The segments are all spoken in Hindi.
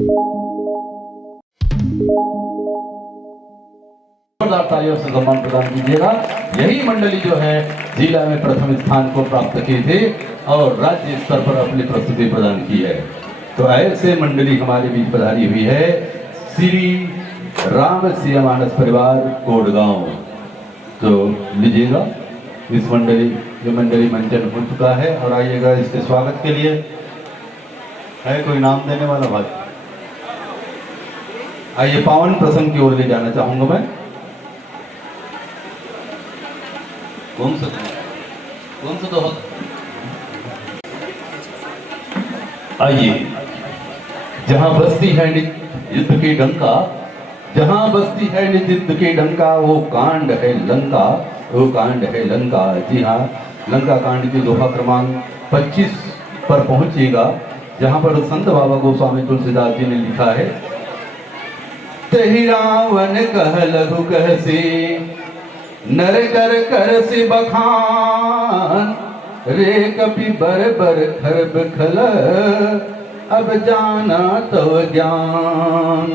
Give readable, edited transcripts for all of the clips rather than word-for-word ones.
जोरदार तालियों से सम्मान प्रदान कीजिएगा। यही मंडली जो है जिला में प्रथम स्थान को प्राप्त की थी और राज्य स्तर पर अपनी प्रस्तुति प्रदान की है। तो ऐसे मंडली हमारे बीच पधारी हुई है श्री राम सिया मानस परिवार कोडगांव। तो लीजिएगा इस मंडली मंचन हो चुका है और आइएगा इसके स्वागत के लिए। है कोई नाम देने वाला भाई? आइए पावन प्रसंग की ओर ले जाना चाहूंगा मैं। कौन सा तो आइए, जहां बस्ती है युद्ध की डंका, जहां बस्ती है युद्ध की डंका, वो कांड है लंका, वो कांड है लंका। जी हाँ, लंका कांड की दोहा क्रमांक 25 पर पहुंचिएगा, जहां पर संत बाबा गोस्वामी तुलसीदास जी ने लिखा है, तहि रावण कह लघु कह से नर कर कर से बखान, रे कपि बर बर खरब खल, अब जाना तव ज्ञान।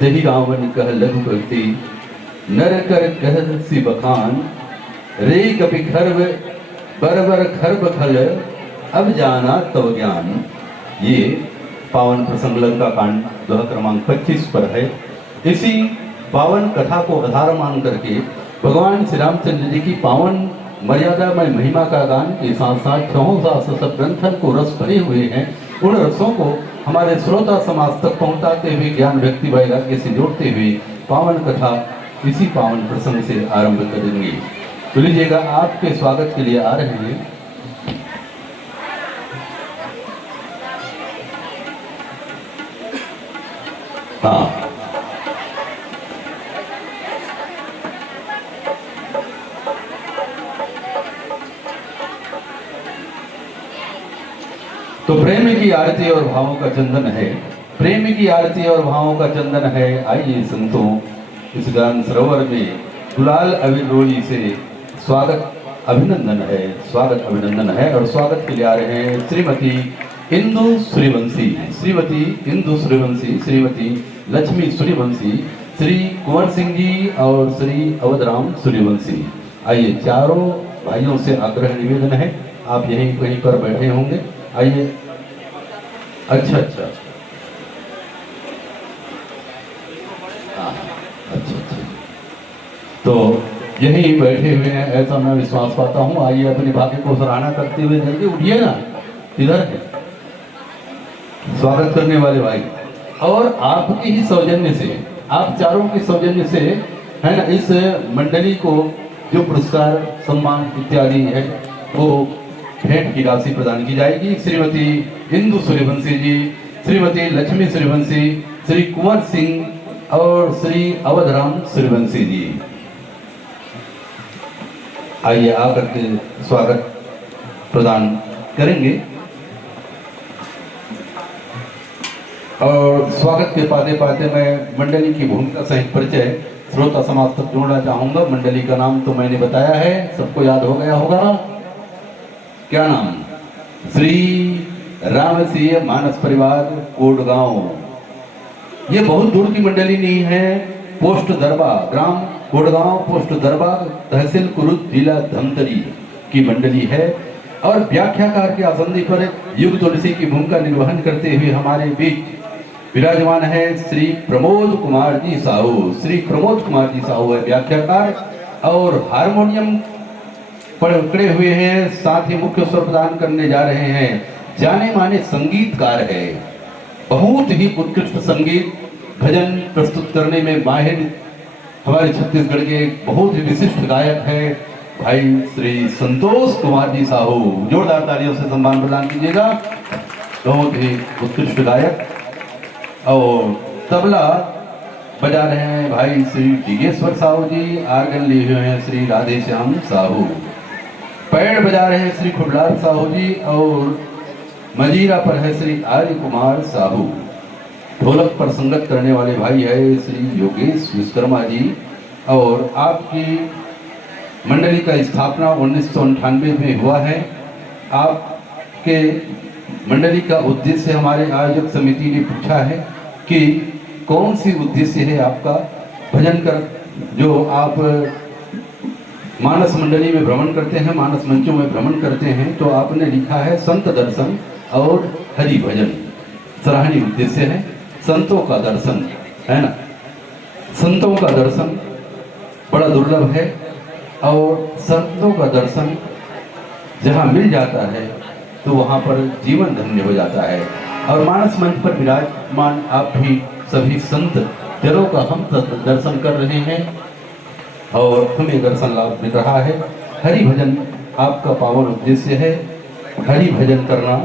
तहि रावण कह लघु कह से नर कर कर से बखान, रे कपि खरब बर बर खरब खल, अब जाना तव ज्ञान। ये पावन प्रसंग लंका कांड दोहा क्रमांक 25 पर है। इसी पावन कथा को आधार मान करके भगवान श्री रामचंद्र जी की पावन मर्यादामय महिमा का गान के साथ साथ सब ग्रंथन को रस भरे हुए हैं। उन रसों को हमारे श्रोता समाज तक पहुंचाते हुए ज्ञान व्यक्ति वैराग्य से जोड़ते हुए पावन कथा इसी पावन प्रसंग से आरंभ करेंगे। तो लीजिएगा, आपके स्वागत के लिए आ रहे हैं हाँ तो प्रेम की आरती और भावों का चंदन है, प्रेम की आरती और भावों का चंदन है। आइए संतों, इस गान सरोवर में गुलाल अबीर रोली से स्वागत अभिनंदन है, स्वागत अभिनंदन है। और स्वागत के लिए आ रहे हैं श्रीमती इंदु सूर्यवंशी, श्रीमती इंदु सूर्यवंशी, श्रीमती लक्ष्मी सूर्यवंशी, श्री कुंवर सिंह जी और श्री अवधराम सूर्यवंशी। आइए, चारों भाइयों से आग्रह निवेदन है, आप यहीं कहीं पर बैठे होंगे। आइए, अच्छा अच्छा हाँ अच्छा अच्छा, तो यहीं बैठे हुए हैं ऐसा मैं विश्वास पाता हूँ। आइए, अपने भाग्य को सराहना करते हुए जल्दी उठिए ना, इधर है स्वागत करने वाले भाई। और आपकी ही सौजन्य से, आप चारों के सौजन्य से है ना, इस मंडली को जो पुरस्कार सम्मान इत्यादि है वो भेंट की राशि प्रदान की जाएगी। श्रीमती इंदु सूर्यवंशी जी, श्रीमती लक्ष्मी सूर्यवंशी, श्री कुंवर सिंह और श्री अवधराम सूर्यवंशी जी। आइए आकर के स्वागत प्रदान करेंगे। और स्वागत के पाते पाते मैं मंडली की भूमिका सहित परिचय श्रोता समाज तक जोड़ना चाहूंगा। मंडली का नाम तो मैंने बताया है, सबको याद हो गया होगा। क्या नाम? श्री राम सिया मानस परिवार कोडगांव। ये बहुत दूर की मंडली नहीं है, पोस्ट दरबा, ग्राम कोडगांव, पोस्ट दरबा, तहसील कुरुद, जिला धमतरी की मंडली है। और व्याख्याकार के आसंदी पर युग तुलसी की भूमिका निर्वहन करते हुए हमारे बीच विराजमान है श्री प्रमोद कुमार जी साहू। श्री प्रमोद कुमार जी साहू है व्याख्याकार और हारमोनियम पकड़े हुए हैं, साथ ही मुख्य स्वर प्रदान करने जा रहे हैं। जाने माने संगीतकार है, बहुत ही उत्कृष्ट संगीत भजन प्रस्तुत करने में माहिर हमारे छत्तीसगढ़ के बहुत ही विशिष्ट गायक है भाई श्री संतोष कुमार जी साहू। जोरदार तालियों से सम्मान प्रदान कीजिएगा। बहुत ही उत्कृष्ट गायक। और तबला बजा रहे हैं भाई श्री डिगेश्वर साहू जी, आर्गन लिए हुए हैं श्री राधे श्याम साहू, पैड बजा रहे हैं श्री खुडलाल साहू जी और मजीरा पर है श्री आर्य कुमार साहू। ढोलक पर संगत करने वाले भाई है श्री योगेश विश्वकर्मा जी। और आपकी मंडली का स्थापना 1998 में हुआ है। आपके मंडली का उद्देश्य हमारे आयोजक समिति ने पूछा है कि कौन सी उद्देश्य है आपका भजन कर, जो आप मानस मंडली में भ्रमण करते हैं, मानस मंचों में भ्रमण करते हैं, तो आपने लिखा है संत दर्शन और हरि भजन। सराहनीय उद्देश्य है, संतों का दर्शन, है ना। संतों का दर्शन बड़ा दुर्लभ है और संतों का दर्शन जहाँ मिल जाता है तो वहाँ पर जीवन धन्य हो जाता है। और मानस मंच पर विराजमान आप भी सभी संत जनों का हम दर्शन कर रहे हैं और हमें दर्शन लाभ मिल रहा है। हरि भजन आपका पावन उद्देश्य है, हरि भजन करना,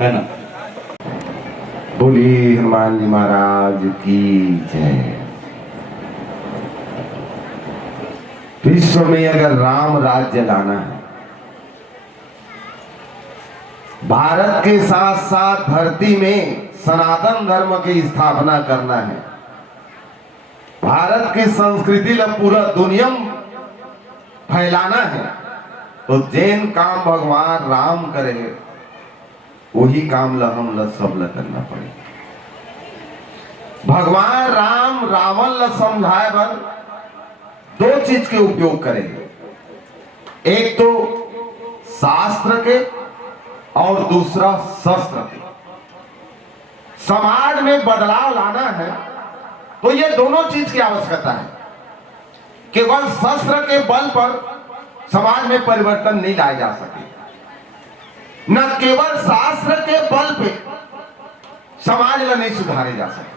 है ना। बोलिए हनुमान जी महाराज की जय। विश्व में अगर राम राज्य लाना है, भारत के साथ साथ धरती में सनातन धर्म की स्थापना करना है, भारत की संस्कृति ला पूरा दुनिया में फैलाना है, तो जैन काम भगवान राम करे वही काम ला हम ला सब ला करना पड़े। भगवान राम रावण ला समझाए बर दो चीज के उपयोग करेंगे, एक तो शास्त्र के और दूसरा शस्त्र के। समाज में बदलाव लाना है तो ये दोनों चीज की आवश्यकता है। केवल शस्त्र के बल पर समाज में परिवर्तन नहीं लाया जा सके, न केवल शास्त्र के बल पे समाज ला नहीं सुधारे जा सके।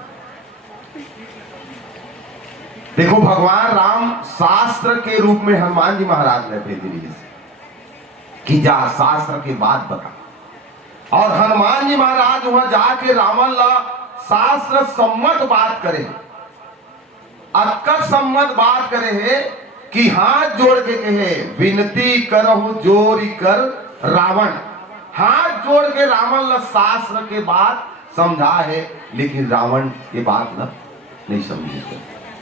देखो भगवान राम शास्त्र के रूप में हनुमान जी महाराज ने भेजी कि जा शास्त्र की बात बता, और हनुमान जी महाराज वहां जाके रावण ला शास्त्र सम्मत बात करे, अक्कर सम्मत बात करे है कि हाथ जोड़ के कहे विनती करहु जोरी कर रावण। हाथ जोड़ के रावण ला शास्त्र के बात समझा है, लेकिन रावण के बात ला नहीं समझे।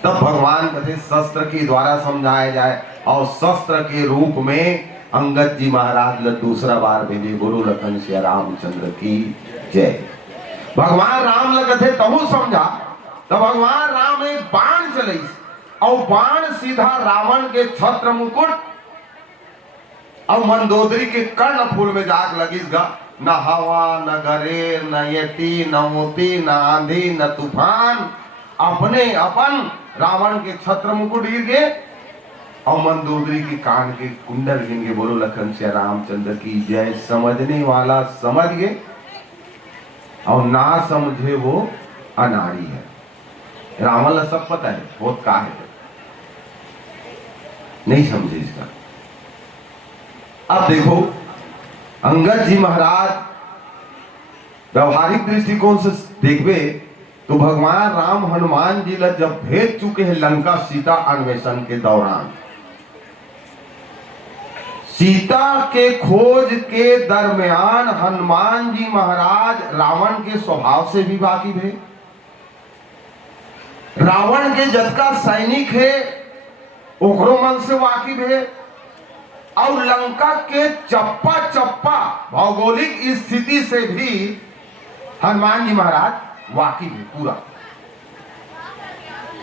तब भगवान कहते शस्त्र के द्वारा समझाया जाए, और शस्त्र के रूप में अंगद जी महाराज ला दूसरा बार भेजे। गुरु लखन श्री रामचंद्र की जय। भगवान राम लगते तहु समझा, तब भगवान राम एक बाण चले और बाण सीधा रावण के छत्र मुकुट और मंदोदरी के कर्ण फूल में जाग लगिसगा। न हवा न गरेर न यति न मोती न आंधी न तूफान, अपने अपन रावण के छत्र मुकुट गिर गए और मंदोदरी के कान के कुंडल गिर गए। बोलो लखन श्री रामचंद्र की जय। समझने वाला समझ गए और ना समझे वो अनाड़ी है। रावण ला सब पता है बहुत का है, नहीं समझे इसका। अब देखो अंगद जी महाराज व्यवहारिक दृष्टिकोण से देखबे तो भगवान राम हनुमान जी ला जब भेज चुके हैं लंका सीता अन्वेषण के दौरान, सीता के खोज के दरमियान हनुमान जी महाराज रावण के स्वभाव से भी वाकिफ है, रावण के जतका सैनिक है ओकरो मन से वाकिफ है, और लंका के चप्पा चप्पा भौगोलिक स्थिति से भी हनुमान जी महाराज वाकिफ है पूरा।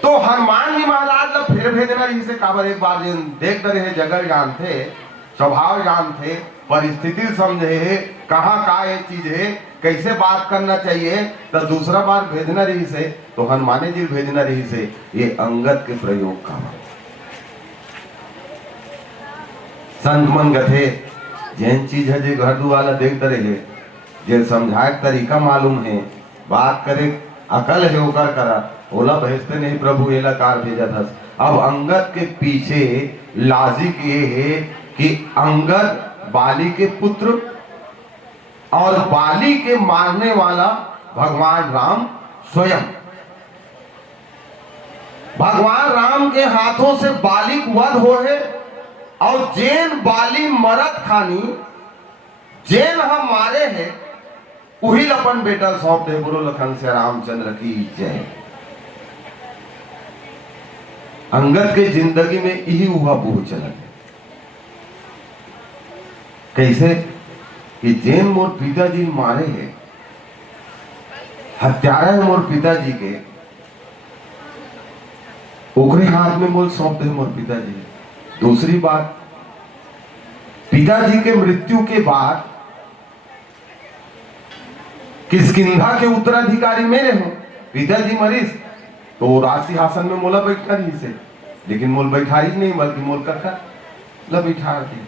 तो हनुमान जी महाराज ला फिर भेजना रही से काबर एक बार देख रहे हैं, जगह जानते, स्वभाव जानते, परिस्थिति समझे है, कहाँ का ये चीज है, कैसे बात करना चाहिए, तो दूसरा बार भेजना रही से तो हनुमान जी भेजना रही से ये अंगद के प्रयोग का संत मन गथे जैन चीज है जो घर दुआला देखते रहे, जे समझाए तरीका मालूम है, बात करे अकल है ओकर करा, ओला भेजते नहीं प्रभु एला कार भेजा था। अब अंगद के पीछे लाजिक ये है कि अंगद बाली के पुत्र और बाली के मारने वाला भगवान राम स्वयं। भगवान राम के हाथों से बाली वध हो है, और जैन बाली मरत खानी जैन हम मारे हैं वही अपन बेटा सौंप दे। गुरु लखन से रामचंद्र की जय। अंगद के जिंदगी में यही हुआ बूह चलन है। कैसे कि जेन मोर पिताजी मारे है, हत्यारा है मोर पिताजी के, ओकरे हाथ में मोल सौंप दे मोर पिताजी। दूसरी बात, पिताजी के मृत्यु के बाद किष्किंधा के उत्तराधिकारी मेरे हो। पिताजी मरीज तो राज सिंहासन में मोला बैठा रही से, लेकिन मोल बैठा ही नहीं, बल्कि मोल कथा ला बैठा दी,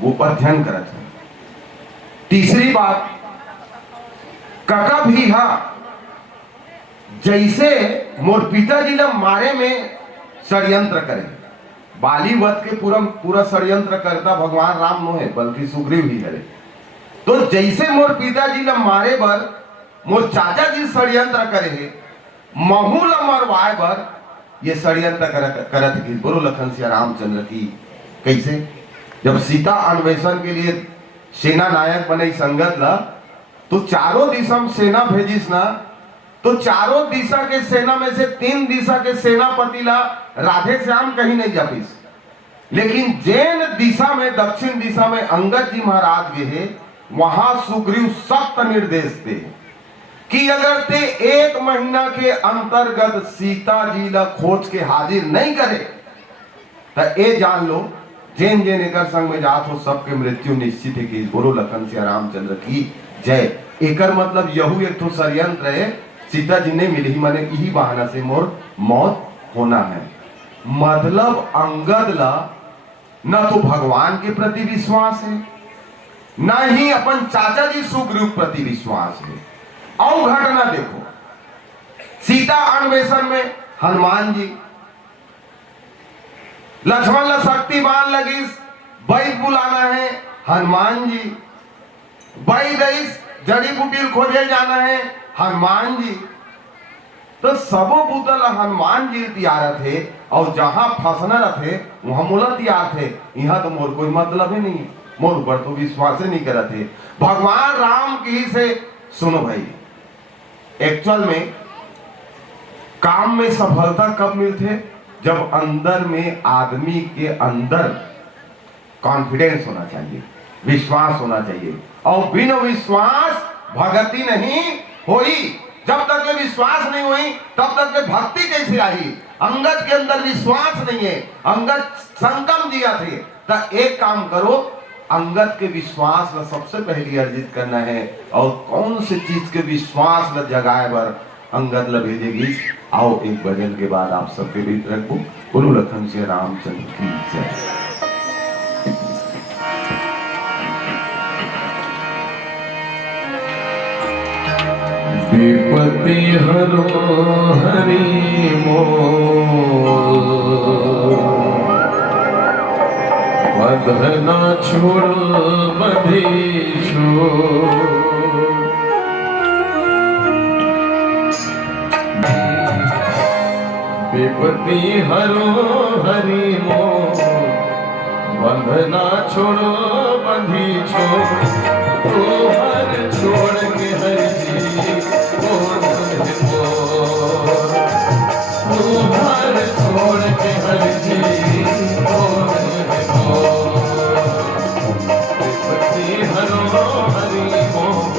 वो पर ध्यान करत है। तीसरी बात, काका भी हा जैसे मोर पिताजी ला मारे में षड्यंत्र करे, बाली वध के पूरा षड्यंत्र करता भगवान राम नो है, बल्कि सुग्रीव ही है। तो जैसे मोर पिताजी ला मारे बर मोर चाचा जी षड्यंत्र करे है, महू ला मरवाए बर ये षड्यंत्र करत की। बोलो लखन सिया रामचंद्र की। कैसे? जब सीता अन्वेषण के लिए सेना नायक बने संगत ला, तो चारों दिशा में सेना भेजिस ना, तो चारों दिशा के सेना में से 3 दिशा के सेनापति ला राधे श्याम कहीं नहीं जापिस, लेकिन जैन दिशा में, दक्षिण दिशा में अंगद जी महाराज गए है, वहां सुग्रीव सख्त निर्देश थे कि अगर ते 1 महीना के अंतर्गत सीता जी ला खोज के हाजिर नहीं करे तो ए जान लो जैन जैन एकर संग में जात हो सबके मृत्यु निश्चित है। कि बोलो लखन सिया रामचंद्र की जय। एकर मतलब यहू एक तो षड्यंत्र है, सीता जी नहीं मिली माने यही बहाना से मोर मौत होना है। मतलब अंगद ला न तो भगवान के प्रति विश्वास है, न ही अपन चाचा जी सुग्रीव प्रति विश्वास है। और घटना देखो, सीता अन्वेषण में हनुमान जी लक्ष्मण ला शक्तिमान लगी, वैद बुलाना है हनुमान जी, वैद जड़ी बूटी खोजे जाना है हनुमान जी। तो सबो बुतल हनुमान जी तैयार थे, और जहां फंसना रहे वहां मोला तैयार थे। यहाँ तो मोर कोई मतलब ही नहीं है, मोर ऊपर तो विश्वास ही नहीं करे थे। भगवान राम की से सुनो भाई, एक्चुअल में काम में सफलता कब मिलते? जब अंदर में आदमी के अंदर कॉन्फिडेंस होना चाहिए, विश्वास होना चाहिए। और बिना विश्वास भक्ति नहीं होई। जब तक के विश्वास नहीं हुई तब तक के भक्ति कैसे आई? अंगद के अंदर विश्वास नहीं है, अंगद संकम दिया थे। तो एक काम करो, अंगद के विश्वास ला सबसे पहले अर्जित करना है। और कौन सी चीज के विश्वास ला जगाए बर अंगद ला भेजेगी। आओ एक भजन के बाद आप सबके बीच रखो। बोलो लखन सिया रामचंद्र की जय। विपत्ति हरो हरि मोर, बंधना छोड़ो बंधीछो। विपत्ति हरो हरि मोर, बंधना छोड़ो बंधीछो। तो हर छोड़ के हरि जी हर छोड़ के हर जी विपत्ति हरो हरि मोर,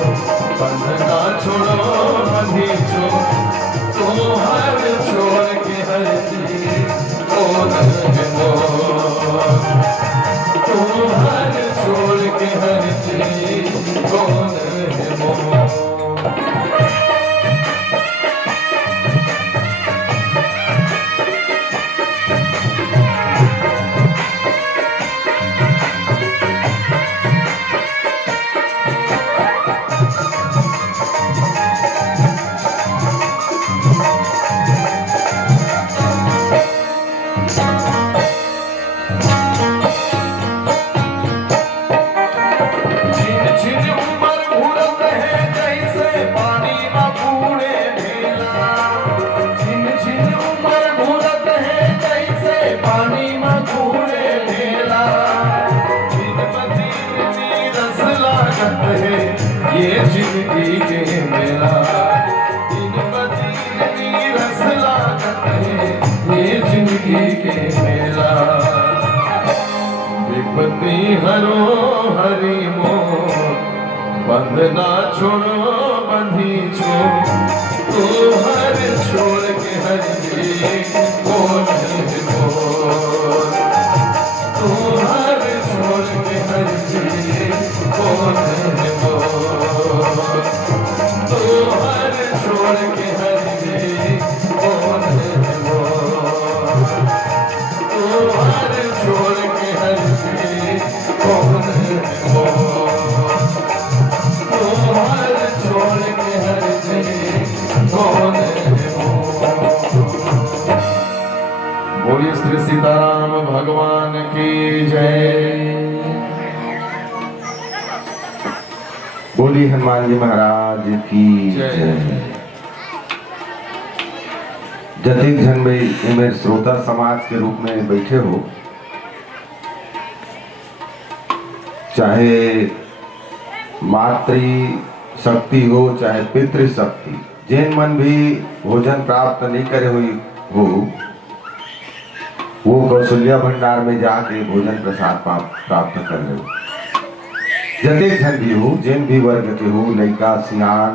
बंधना छोड़ो बंधीछो। तो हर छोड़ के हर जी तो हर छोड़ के हर जी कौन है मोर। छिन छिन उमर उड़त है बंधना छोड़ो बंधी छो तो हर छोड़ के हर जी कौन है मोर तो हर छोड़ के हर जी कौन है मोर तो हर छोड़ के हर जी कौन है मोर तो हर छोड़ के हर जी कौन है मोर तो हर छोड़ के हर जी कौन है मोर। बोलिए श्री सीताराम भगवान की जय। बोली हनुमान जी महाराज की जय। जतिक जन भाई मेरे श्रोता समाज के रूप में बैठे हो, चाहे मातृ शक्ति हो चाहे पितृ शक्ति, जिन मन भी भोजन प्राप्त नहीं करे हुई हो वो कौशल्या भंडार में जाके भोजन प्रसाद प्राप्त कर ले। जतेक जन भी हो, जिन भी वर्ग के हो, लड़का सियान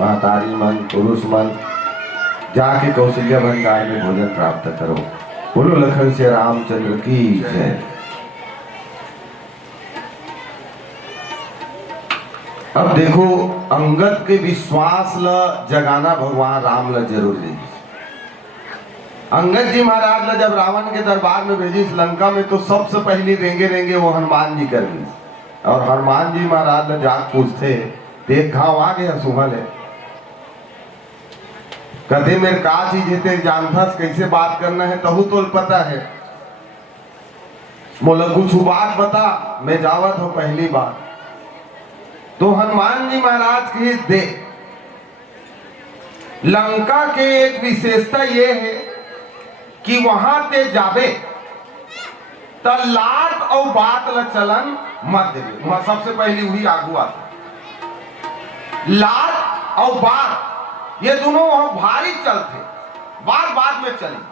महतारी मन पुरुष मन, जाके कौशल्या भंडार में भोजन प्राप्त करो। बोलो लखन से रामचंद्र की जय। अब देखो, अंगद के विश्वास ल जगाना भगवान राम ल जरूर है। अंगद जी महाराज ने जब रावण के दरबार में भेजी इस लंका में, तो सबसे पहले रेंगे रेंगे वो हनुमान जी कर दी। और हनुमान जी महाराज ने जाग पूछते, देख घाव आ गया सुहल है, कहते मेरे का चीज है जानथस कैसे बात करना है, तहु तो पता है, बोला कुछ बात बता, मैं जावत हूं पहली बार। तो हनुमान जी महाराज की दे लंका के एक विशेषता ये है कि वहां ते जाबे त लाट और बात ल चलन मत देवे। सबसे पहली वही आगू आता, लाट और बात ये दोनों वहां भारी चलते, बात बात में चली,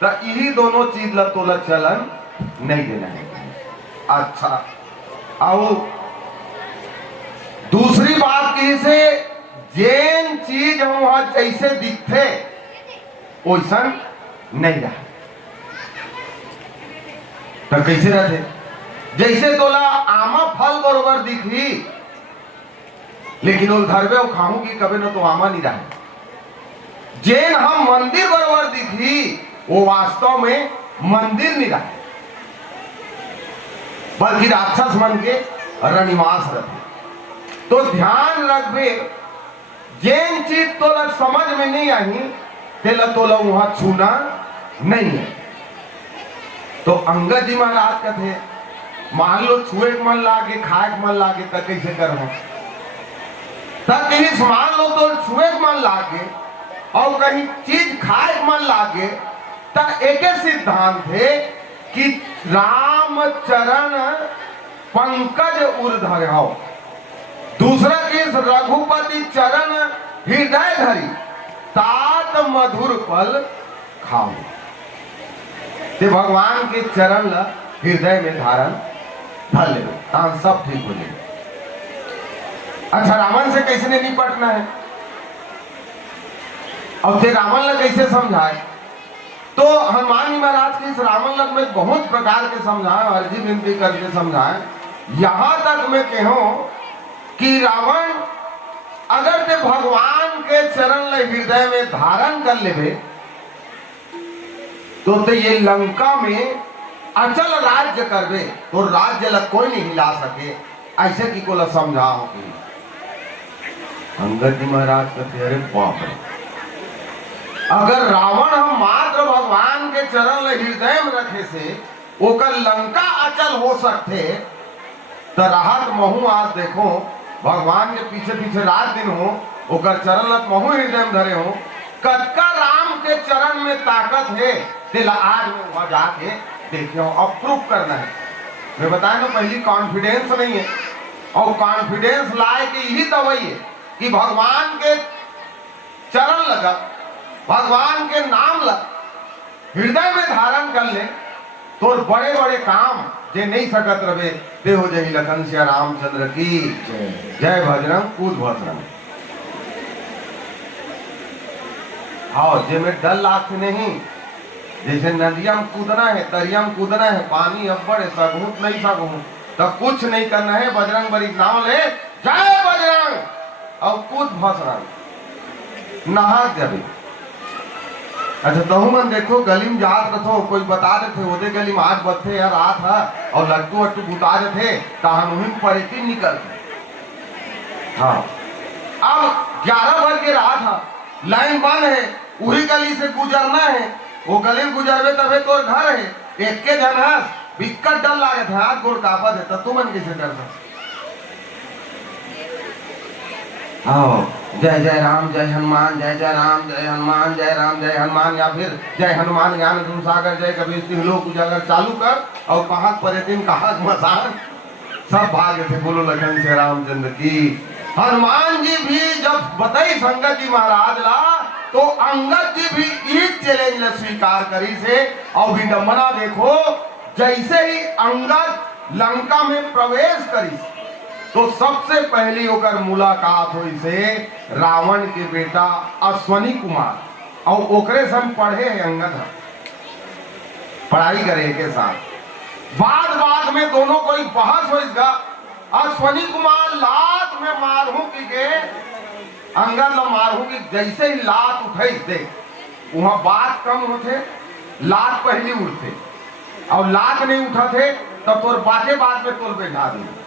तो यही दोनों चीज ल तो ल चलन नहीं देना है। अच्छा, आओ दूसरी बात की से जेन चीज हम वहां जैसे दिखते वैसा नहीं रहा, तो कैसे रहते? जैसे तोला आमा फल बरोबर दिखी, लेकिन वो धरबे वो खाऊंगी कभी ना तो आमा नहीं रहा। जेन हम मंदिर बरोबर दिखी, वो वास्तव में मंदिर नहीं रहा, बल्कि राक्षस मन के रनिवास रहते। तो ध्यान रखबे, जेन चीज तोला समझ में नहीं आई तेला तोला वहां छूना नहीं है। तो अंगद जी महाराज कहते, मान लो छुए के मन लागे खाए के मन लागे तब कैसे करो? तब कहीं मान लो तो छुए के मन लागे और कहीं चीज खाए के मन लागे, तब एक सिद्धांत है कि राम चरण पंकज उर्धर हो, दूसरा केस रघुपति चरण हृदय धरी, तात मधुर फल खाओ। ते भगवान के चरण ला हृदय में धारण धर ले, सब ठीक हो जाए। अच्छा, रावण से कैसे नहीं निपटना है और ते रावण ला कैसे समझाए? तो हनुमान जी महाराज के इस रावण लग में बहुत प्रकार के समझाए, अर्जी विनती करके समझाए। यहां तक मैं कहूं कि रावण अगर ते भगवान के चरण ले हृदय में धारण कर लेवे, तो ते ये लंका में अचल राज्य करवे, तो राज्य ला कोई नहीं हिला सके, ऐसे की को ला समझाओ। अंगद जी महाराज कहते, अरे बाप रे, अगर रावण हम मात्र भगवान के चरण ले हृदय में रखे से ओकर लंका अचल हो सकते, तो राहत महू आज देखो भगवान के पीछे पीछे रात दिन हो, ओकर चरण लत महू हृदय में धरे हो, कटका राम के चरण में ताकत है, तेला आज में वहां जाके देखे हो, अब प्रूफ करना है। मैं बताया ना, पहली कॉन्फिडेंस नहीं है, और कॉन्फिडेंस लाए कि यही दवाई है कि भगवान के चरण लगा, भगवान के नाम लग हृदय में धारण कर ले, तोर बड़े बड़े काम जे नहीं सकत रहे ते हो जही लखन सिया रामचंद्र की जय भजरंग कूद भजरंग। हाँ जे में डर लागते नहीं, जैसे नदिया में कूदना है, दरिया में कूदना है, पानी अब्बड़ है, सकूत नहीं सकूं तो कुछ नहीं करना है, बजरंग बली नाम ले जय बजरंग और कूद भसरंग नहा जबे। अच्छा तहु मन देखो गली में जात रथो, कोई बता देते ओदे गली में आज बथे यार रात है और लट्टू वट्टू बुता देते तहन उहिम परेती निकलते। हाँ अब 11 बज के रात है, लाइन बंद है, वही गली से गुजरना है, वो गली में गुजरवे तबे तोर घर है, एक के जन है बिक्कट डर लागे था, हाथ गोड़ कापत है, तो तू मन कैसे डर सकता? आओ जय जय राम जय हनुमान, जय जय राम जय हनुमान, जय राम जय हनुमान, या फिर जय हनुमान ज्ञान गुण सागर, जय कबीर सिंह लोक उजागर चालू कर और कहाँ पर दिन कहाँ मसान सब भाग्य थे। बोलो लखन से रामचंद्र की। हनुमान जी भी जब बताई संगत जी महाराज ला तो अंगद जी भी इस चैलेंज स्वीकार करी से। और विडंबना देखो, जैसे ही अंगद लंका में प्रवेश करी तो सबसे पहली होकर मुलाकात हुई से रावण के बेटा अश्वनी कुमार और ओकरे संग पढ़े हैं अंगद, पढ़ाई करे के साथ। बाद में दोनों कोई बहस हो इसका, अश्वनी कुमार लात में मारू की के अंगद ल मारू की, जैसे ही लात उठे दे वहां बात कम होते, लात पहली उठते और लात नहीं उठाते तब तोर बाते बात में तोर बैठा दे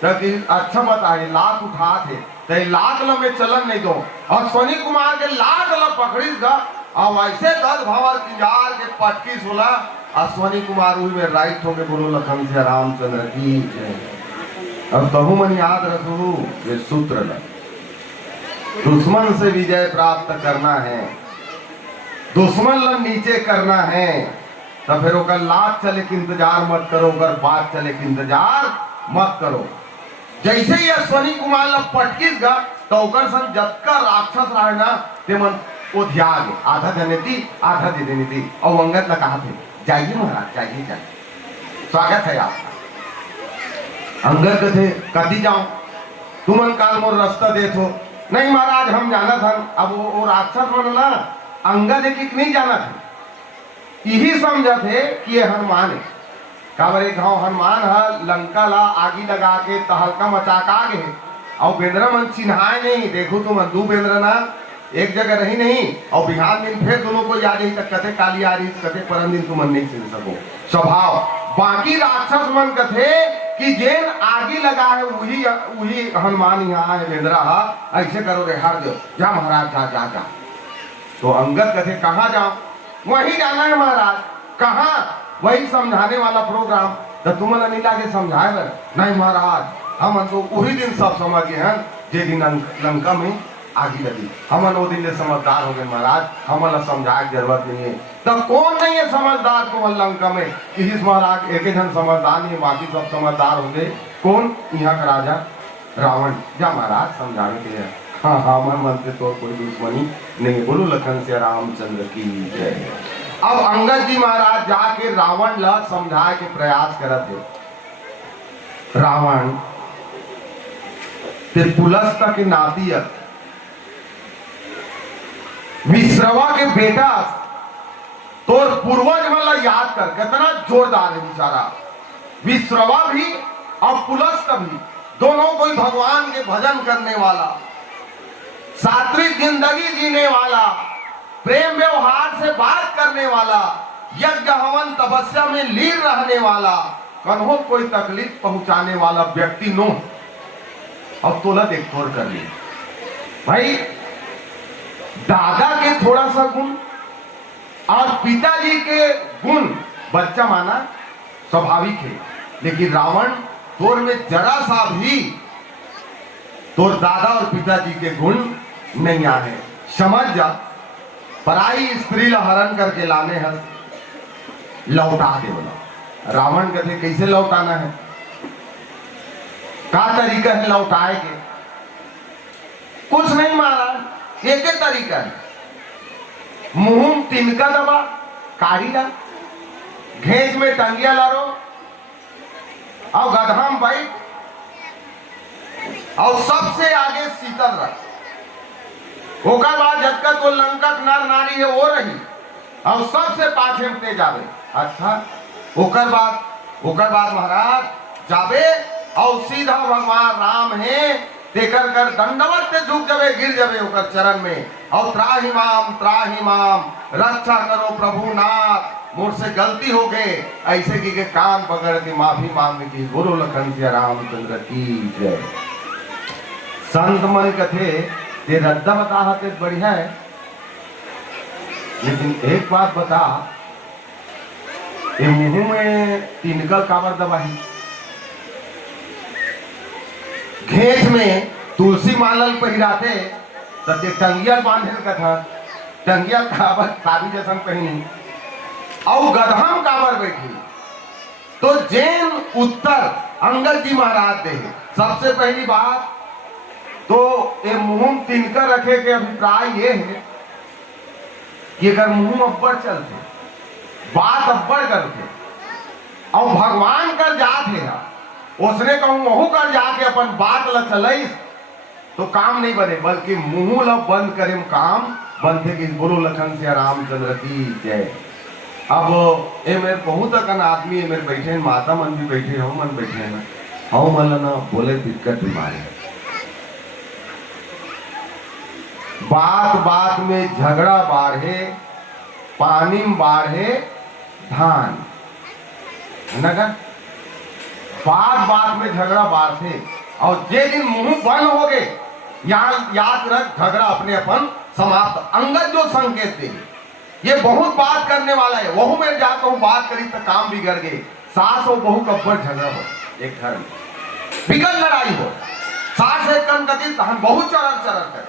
ताकि अच्छा बताए लात उठा थे तो लात ल में चलन नहीं दो। और अश्वनी कुमार के लात ल पकड़ी गा और वैसे 10 भंवर किंजार के पटकी सोला अश्वनी कुमार हुई में राइट होके बोलो लखन से रामचंद्र की जय। अब कहूं मन याद रखू ये सूत्र ल, दुश्मन से विजय प्राप्त करना है, दुश्मन ल नीचे करना है, तो फिर ओकर लात चले के इंतजार मत करो, ओकर बात चले के इंतजार मत करो। जैसे ही अश्वनी कुमार ल पटकीस गा तो ओकर संग जतका राक्षस रहे ना ते मन वो ध्यान आधा देने थी आधा दे देनी थी। और अंगद ने कहा थे जाइए महाराज जाइए जाइए स्वागत है आपका। अंगद कथे कदी जाऊं तुमन काल मोर रास्ता दे थो, नहीं महाराज हम जाना था। अब वो राक्षस मन ना अंगद एक नहीं जाना था, यही समझा थे कि ये हनुमान है। काबर गाँव हनुमान है लंका ला आगी लगा के तहलका मचा का आगे और बेंद्रा मन चिन्हाए नहीं। देखो तुम दू बेंद्रा ना एक जगह रही नहीं और बिहार दिन फिर दोनों को याद ही तक कथे काली आ रही कथे परम दिन तुम नहीं चिन्ह सको स्वभाव। बाकी राक्षस मन कथे कि जेन आगे लगा है वही वही हनुमान यहाँ है बेंद्रा है, ऐसे करो रे हार दो जा महाराज जा जा जा। तो अंगद कथे कहाँ जाओ, वही जाना है महाराज। कहाँ? वही समझाने वाला प्रोग्राम। तो तुमने नहीं लागे समझाए बर नहीं महाराज, हम तो वही दिन सब समझ गए हैं जे दिन लंका में आगी लगी, हमन वो दिन समझदार हो गए महाराज, हमन समझाए की जरूरत नहीं है। तो कौन नहीं है समझदार को लंका में? इस महाराज एक जन समझदार नहीं, बाकी सब समझदार हो गए। कौन? यहाँ का राजा रावण। जा महाराज समझाने के लिए। हाँ हाँ मन से तो कोई दुश्मनी नहीं। बोलो लखन से रामचंद्र की जय। अब अंगद जी महाराज जाके रावण ला समझाए के प्रयास करत है। रावण ते पुलस्त्य के नातियत विश्रवा के बेटा तोर पूर्वज मतलब याद कर कितना जोरदार है बेचारा। विश्रवा भी और पुलस्त्य भी दोनों कोई भगवान के भजन करने वाला, सात्विक जिंदगी जीने वाला, प्रेम व्यवहार से बात करने वाला, यज्ञ हवन तपस्या में लीन रहने वाला, कन्हो कोई तकलीफ पहुंचाने वाला व्यक्ति नो। अब तोला देख तोड़ कर ली भाई, दादा के थोड़ा सा गुण और पिताजी के गुण बच्चा माना स्वाभाविक है, लेकिन रावण तोर में जरा सा भी तोर दादा और पिताजी के गुण नहीं आए। समझ जा, पराई स्त्री ला हरण करके लाने हैं, लौटा दे बोला। रावण कहते कैसे लौटाना है, का तरीका है लौटाए के? कुछ नहीं महाराज, एक ही तरीका है, मुंह तिनका दबा काढ़ी ला, घेज में टंगिया लारो और गधा में बैठ और सबसे आगे शीतल रख। ओकर बाद जबकि तो लंकक नर नारी है वो रही और सबसे पाछे में ते जावे। अच्छा ओकर बाद महाराज जावे और सीधा भगवान राम है तेकर कर दंडवत से झुक जावे, गिर जावे ओकर चरण में और त्राहि माम रक्षा करो प्रभु नाथ, मुझसे गलती हो गए ऐसे की के कान पकड़ के माफी मांगने की। बोलो लखन सिया रामचंद्र की जय। संत मन कथे ये रद्दा बता ते बढ़िया है, लेकिन एक बात बता, ये मुंह में तिनकल काबर दबाही, घेज में तुलसी मालल पहिराते तब टंगिया बांधे कथा, टंगिया काबर ताबी जैसन पहनी और गधम काबर बैठी। तो जैन उत्तर अंगद जी महाराज दे। सबसे पहली बात तो ये मुंह तिनकर रखे के अभिप्राय ये है कि अगर मुंह अब्बड़ चलते, बात अब्बड़ करते और भगवान कर जात है उसने कहूं महू कर जाके अपन बात ल चलईस तो काम नहीं बने, बल्कि मुंह ल बंद करे काम बनते कि। बोलो लखन सिया रामचंद्र की जय। अब ये मेरे बहुत अकन आदमी है मेरे बैठे हैं, माता मन भी बैठे हम मन बैठे हैं, हम मन ना बोले दिक्कत बीमारी। बात बात में झगड़ा बाढ़े, पानी में बाढ़े धान, है ना? बात बात में झगड़ा बाढ़ते और जे दिन मुंह बंद हो गए यहाँ याद रख झगड़ा अपने अपन समाप्त। अंगद जो संकेत दे ये बहुत बात करने वाला है, वहू में जाता हूँ बात करी तो काम बिगड़ गए। सास और बहू कब्बर झगड़ा हो, एक घर में बिगड़ लड़ाई हो, सास एक कन गति हम बहु चरण चरण करे,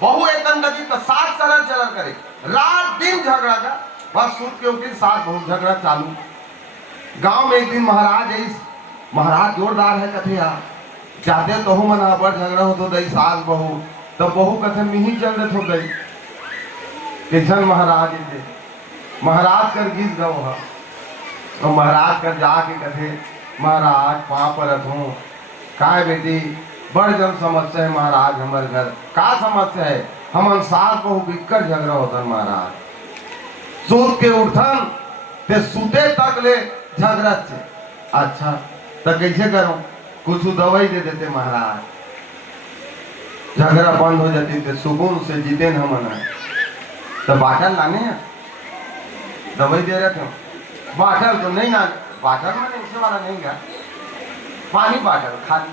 बहु एक कन गति तो सास चरण चरण करे, रात दिन झगड़ा का बस सूत के उठी सास बहू झगड़ा चालू। गांव में एक दिन महाराज जोरदार है कथे यार, जाते तो मन पर झगड़ा हो तो दई सास बहू, तब बहू कथे मिही चल रहे हो गई किशन महाराज कर गीत गाओ हा। और महाराज कर जाके कथे महाराज पाँव परत हूँ, काय बेटी बड़ जब समस्या है महाराज, हमारे घर का समस्या है, हम सास बहू बिकर झगड़ा होता महाराज, सूत के उठन ते सुते तक ले झगड़ा से। अच्छा तो कैसे करो, कुछ दवाई दे देते महाराज, झगड़ा बंद हो जाती थे, सुकून से जीते न हम। तो बाटल लाने हैं, दवाई दे रहे थे, बाटल तो नहीं ना, बाटल मैंने उसे वाला नहीं गया, पानी बाटल खाली।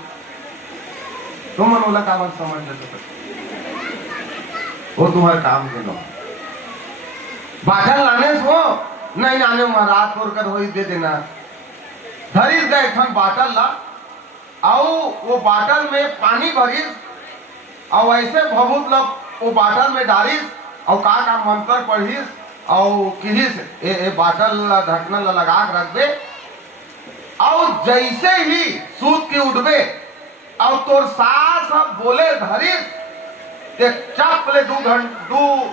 तुम मनोला का बात समझ लेते वो तुम्हारे काम के लो। बाटल लाने से हो नहीं लाने महाराज को कर हो दे देना। धरी गए खन बाटल ला और वो बाटल में पानी भरीस और ऐसे भभूत लब वो बाटल में डालिस और का मंत्र पढ़िस और किहिस ए बाटल ढकना लगा के रख दे और जैसे ही सूत के उठबे और तोर सास बोले धरिस ते चप ले दू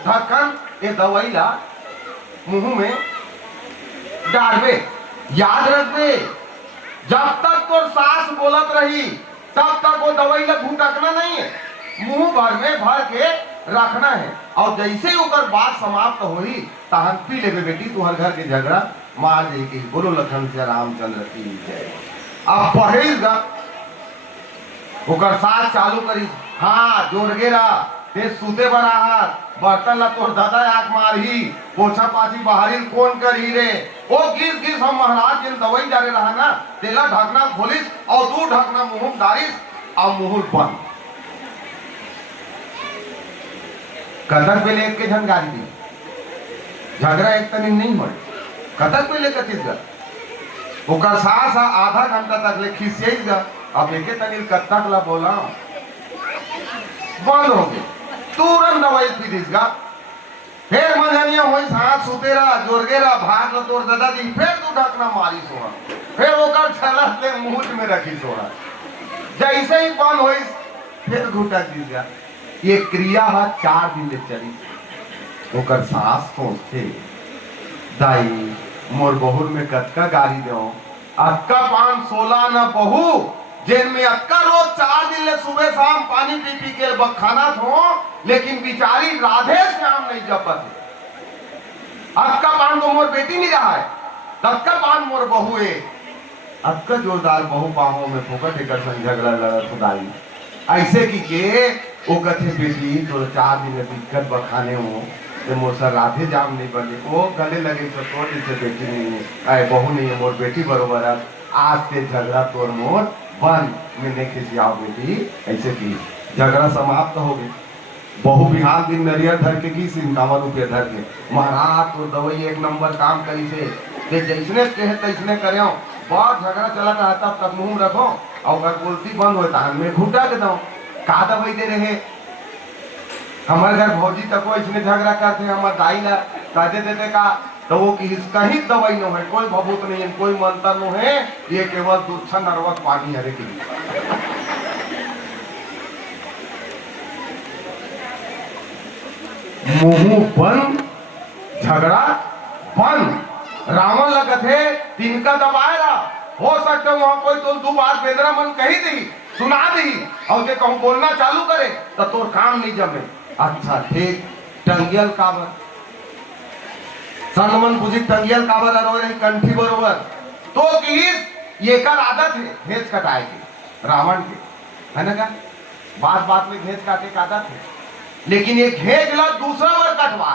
ढक्कन ये दवाई ला मुंह में डालबे। याद रखबे जब तक तोर सास बोलत रही तब तक वो दवाई ला घुटकना नहीं है, मुंह भर में भर के रखना है और जैसे ही उकर बात समाप्त हुई तहन पी लेबे बेटी, तुम्हारे घर के झगड़ा मार देगी। बोलो लखन सिया रामचंद्र की जय। अब पढ़ेगा ओकर साथ चालू करी, हाँ जोर गेरा ते सूते बना बर्तन ला तोर दादा आंख मारही, पोछा पाछी बाहरी कौन करी रे, ओ गिस गिस हम महाराज जिन दवाई डाले रहा ना तेला ढकना खोलिस और दू ढकना मुंह डालिस और मुंह बंद। कतक पे ले के झन गाली दी, झगड़ा एक तनी नहीं हो, कतक पे ले कथित गा ओकर सास आधा घंटा तक ले खिसियाई गा। अब एके तनी कतक ला बोला बंद हो गए, तुरंत दवाई पी दिस गा। फिर मंझनिया होई साथ सुतेरा जोरगेरा भाग लो तोर दादा दी, फिर तू ढकना मारी सोहा, फिर ओकर छलत ले मुंह में रखी सोहा, जैसे ही बंद होई फिर घुटा दिस गा। ये क्रिया है 4 दिन ले चली। ओकर सास सोचते दाई मोर बहुर में कतका गाड़ी दो अक्का 516 न बहू जेन में अक्का रोज 4 दिन ले सुबह शाम पानी पी पी के बखाना हो, लेकिन बिचारी राधे श्याम नहीं जपत है। अक्का पान तो मोर बेटी नहीं रहा है, अक्का पान मोर बहू है। अक्का जोरदार बहू बाहों में फोकट एक झगड़ा लड़त खुदाई ऐसे की के वो कथे बेटी तो 4 दिन दिक्कत बखाने हो तो मोर सर राधे जाम नहीं बने वो गले लगे तो तोड़ से बेटी नहीं है, आए बहू नहीं है मोर बेटी बरोबर है। आज से झगड़ा तोड़ मोर बंद, मैंने खिसियाओ बेटी ऐसे की झगड़ा समाप्त हो गई। बहु बिहार दिन नरियर धर के की 51 रुपये धर के महाराज तो दवाई 1 नंबर काम करी से जैसने कहे तैसने करे बहुत झगड़ा चला रहा तब तक मुंह रखो और अगर बोलती बंद होता है मैं घुटा के दो का दवाई दे रहे हमारे घर भौजी तक इसने झगड़ा करते हमारे दाई ला कहते देते का तो वो कि कहीं दवाई न है, कोई भभूत नहीं है, कोई मंत्र न है, ये केवल दूध नरवक पानी हरे के मुंह बंद झगड़ा बंद। रावण लगत है तिनका दबाएगा हो सकता है वहां कोई तो 2 बार बेंद्रा मन कही दी सुना दी और जे कहूं बोलना चालू करे तो तोर काम नहीं जमे। अच्छा ठीक टंगियल काबर सनमन पूछी टंगियल काबर रो रही कंठी बरोबर तो किस ये कर आदत है घेच कटाए की रावण के है ना का बात बात में घेच काटे का आदत है, लेकिन ये घेच ला दूसरा बार कटवा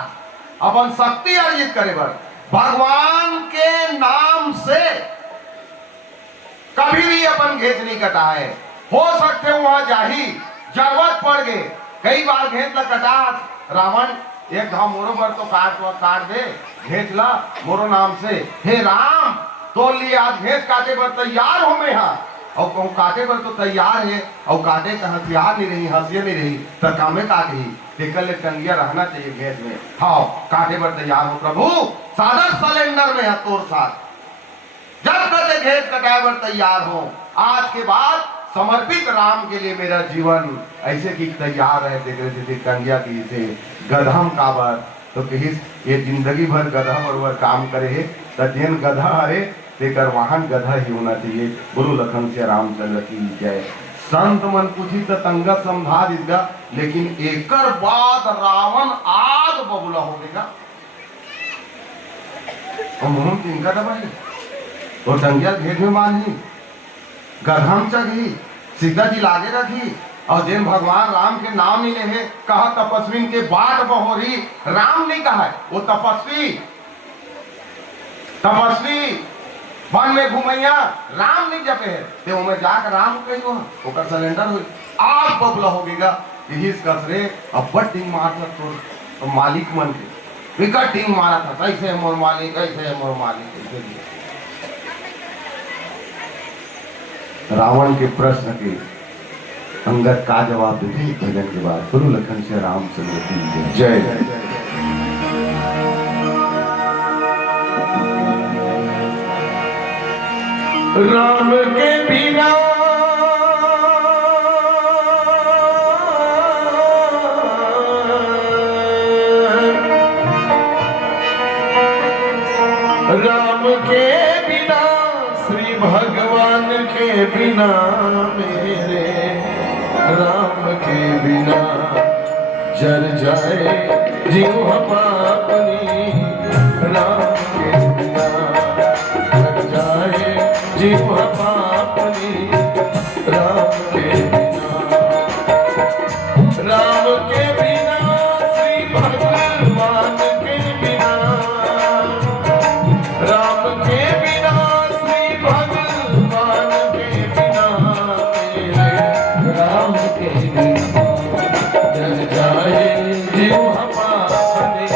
अपन शक्ति अर्जित करे बर भगवान के नाम से कभी भी अपन घेच नहीं कटाए। हो सकते वहां जाही जरूरत पड़ गए कई बार घेच ला कटा रावण एक धाम मोरो बर तो काट दे घेच ला मोरो नाम से हे राम तो लिए आज घेच काटे पर तैयार हो मैं हाँ और कहूँ काटे पर तो तैयार है और काटे का हथियार नहीं रही हंसिया नहीं रही तो कामे काट ही टेकल ले टंगिया रहना चाहिए घेच में। हाँ काटे पर तैयार हो प्रभु सादर सिलेंडर में है तोर साथ जब कटे घेच कटाए पर तैयार हो आज के बाद समर्पित राम के लिए मेरा जीवन ऐसे की तैयार है। देख रहे थे टंगिया की से गधम काबर तो कहिस ये जिंदगी भर गधा बरोबर काम करे है तो जेन गधा अरे तेकर वाहन गधा ही होना चाहिए। गुरु लखन से रामचंद्र की जय। संत मन पूछी तो तंगा समझा दीगा लेकिन एकर बाद रावण आग बबूला हो गएगा और तिनका दबाई और टंगिया घेट में बांधी गधाम चढ़ी सीता जी लागे रखी और जिन भगवान राम के नाम नहीं ले कहा तपस्वी के बाट बहोरी राम नहीं कहा है वो तपस्वी वन में घुमैया राम नहीं जपे है ते में जाकर राम कही हो सिलेंडर हुई आग बबला हो गएगा यही कसरे अब टिंग मार तो मालिक मन के विकट टिंग मारा था कैसे मोर मालिक कैसे मोर मालिक रावण के प्रश्न के अंगद का जवाब देते भजन के बाद गुरु लखन से रामचंद्र की जय। राम के बिना राम के बिना श्री भगवान के बिना मेरे राम के बिना जर जाए जीव अपनी राम के बिना जर जाए जीव अपनी राम के बिना श्री भगवान के बिना राम के बिना श्री भगवान के बिना मेरे राम के बिना जल जाए जीव अपने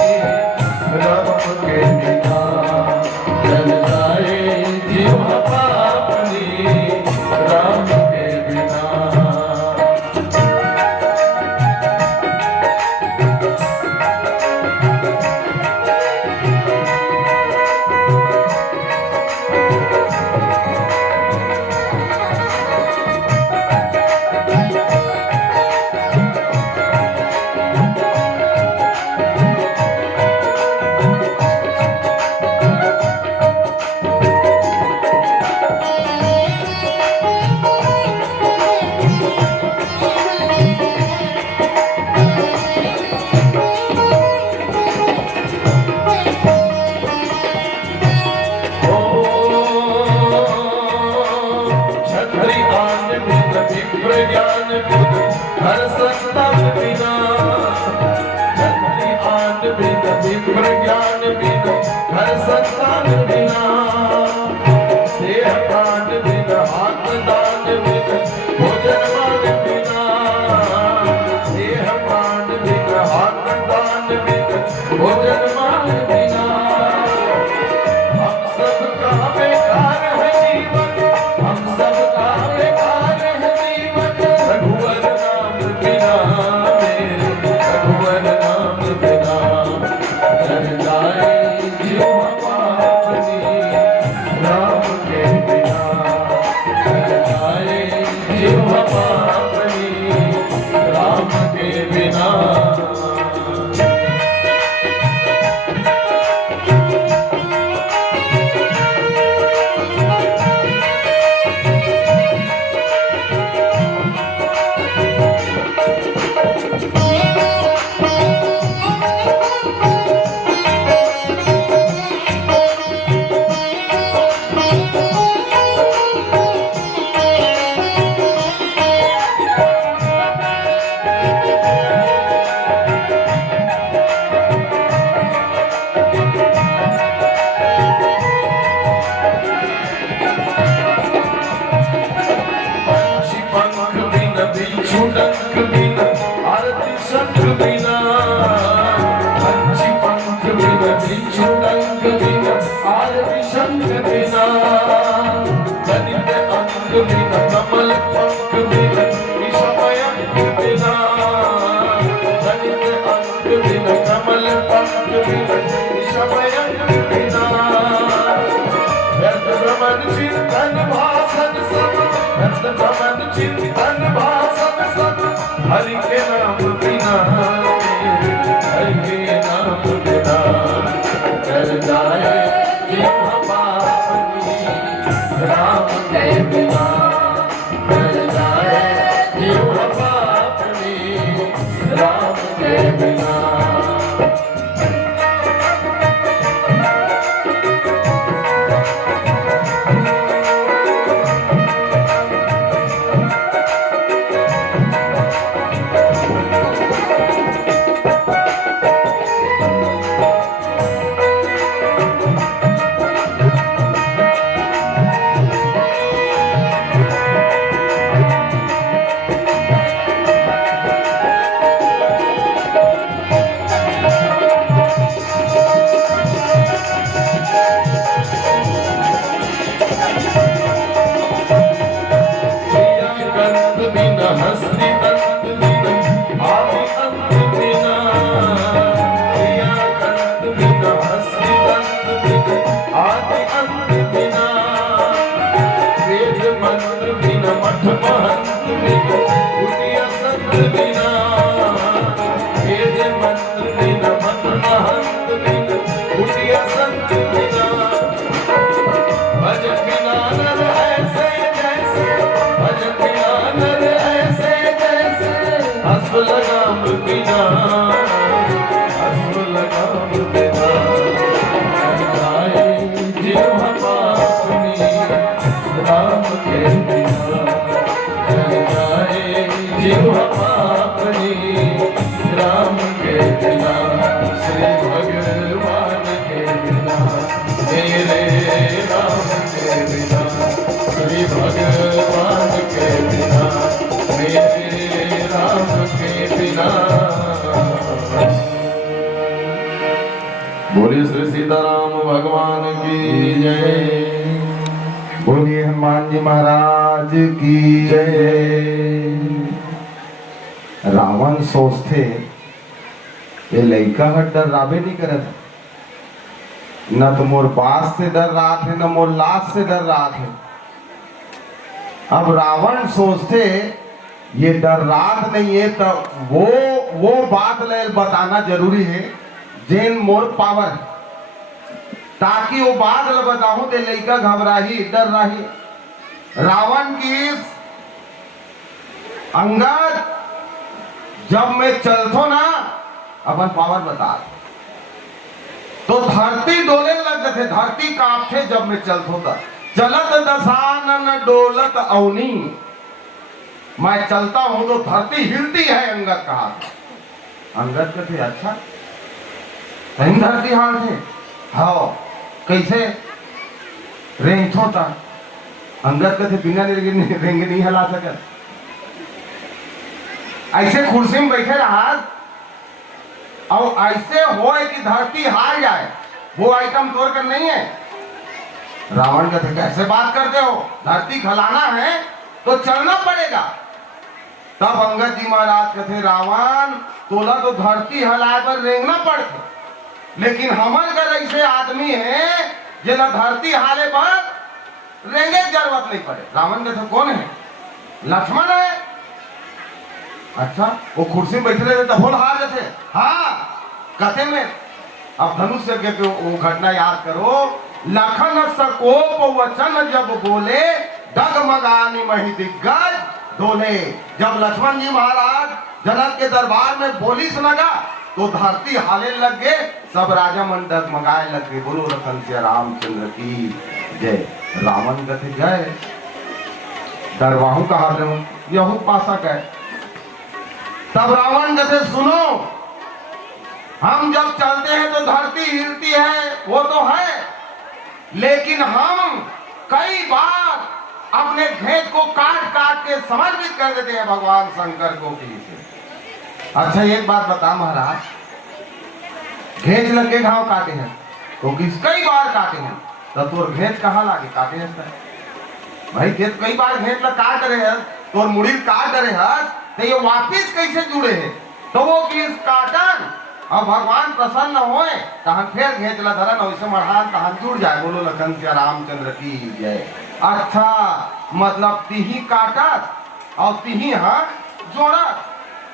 दान बिना, देह प्राण बिना, हाथ दान बिना, भोजन मान बिना, देह प्राण बिना, हाथ दान बिना, भोजन मान बिना, हम सबका बेकार है जीवन, हम सबका बेकार है जीवन, रघुवर नाम बिना, मेरे रघुवर नाम बिना, कर जाए जीव पापनी, राम के बिना, कर जाए जीव पापनी, राम के बिना। पंछी पंख बिना, बिच्छू डंक बिना, आरती शंख बिना, पंछी पंख बिना, बिच्छू डंक बिना, आरती शंख बिना, जनित अंग बिना, कमल पंख बिना, विषमयंक बिना, जनित अंग बिना, कमल पंख बिना, विषमयंक बिना, व्यर्थ भ्रमण चिंतन भाषण सब, व्यर्थ भ्रमण चिंतन भाषण सब, हरि के नाम बिना, हरि के नाम बिना, कर जाए जीव पापनी, राम के बिना, कर जाए जीव पापनी, राम के बिना। गंध बिना, हस्ती दंत बिना, आदि अंत बिना, प्रिया गंध बिना, हस्ती दंत बिना, आदि अंत बिना, वेद मंत्र बिना, मठ महंत बिना, कुटिया संत बिना, वेद मंत्र बिना, मठ महंत बिना, कुटिया संत बिना, भजन बिना नर ऐसे जैसे, भजन बिना नर ऐसे जैसे, हस्व लगाम बिना, हस्व लगाम बिना, कर जाए जीव पापनी, राम के बिना, कर जाए जीव पापनी, राम के बिना, श्री भगवान के बिना, मेरे राम के बिना, श्री भगवान के बिना, मेरे राम के बिना। बोलिए श्री सीताराम भगवान की जय। बोलिए हनुमान जी महाराज की जय। रावण सोचते ये लड़का हट डर राबे नहीं करत, न तो मोर बास से डर रहा थे, न मोर लाश से डर रहा थे। अब रावण सोचते ये डर रात नहीं है, तो वो बात ले बताना जरूरी है जेन मोर पावर, ताकि वो बात ल बताऊं ते लड़का घबराही डर रही। रावण की अंगद जब मैं चलतो ना अपन पावर बता, तो धरती डोले लग थे, धरती कांपथे जब मैं चलतो था। चलत दशानन डोलत अवनी, मैं चलता हूं तो धरती हिलती है। अंगद कहा, अंगद कहते अच्छा कहीं धरती हाल थे। हाँ कैसे रेंग होता अंगद कथे बिना रेंग नहीं हिला सकत। ऐसे कुर्सी में बैठे रहा और ऐसे हो कि धरती हार जाए, वो आइटम तोड़कर नहीं है। रावण कहते कैसे बात करते हो, धरती खलाना है तो चलना पड़ेगा। तब अंगद जी महाराज कहते रावण तोला तो धरती हलाए पर रेंगना पड़ते, लेकिन हमर घर ऐसे आदमी है जिला धरती हाले पर रेंगे की जरूरत नहीं पड़े। रावण कहते कौन है? लक्ष्मण है। अच्छा वो कुर्सी में बैठे रहे तो हार जाते। हाँ कथे में अब धनुष यज्ञ के वो घटना याद करो। लखन सकोप वचन जब बोले डगमगानी मही दिग्गज डोले। जब लक्ष्मण जी महाराज जनक के दरबार में बोली सुनागा तो धरती हाले लग गए, सब राजा मन डगमगाए लग गए। बोलो रतन से रामचंद्र की जय। रावण कथे जय। दरबाहू का हाल यहू पासा कहे। तब रावण कहते सुनो, हम जब चलते हैं तो धरती हिलती है, वो तो है, लेकिन हम कई बार अपने घेज को काट काट के समर्पित कर देते हैं भगवान शंकर को भी से। अच्छा एक बात बता महाराज, घेज लगे घाव काटे हैं तो कई बार काटे हैं, तो तोर घेज कहाँ लागे काटे हैं? भाई घेज कई बार घेज लग काट रहे हैं, तोर मुड़ी काट रहे हैं, तो ये वापिस कैसे जुड़े हैं? तो वो किस काटन और भगवान प्रसन्न होए तहन फिर घेच ला धरन वैसे मढ़ान तहन जुड़ जाए। बोलो लखन से रामचंद्र की जय। अच्छा मतलब तिही काटत और तिही हाथ जोड़त,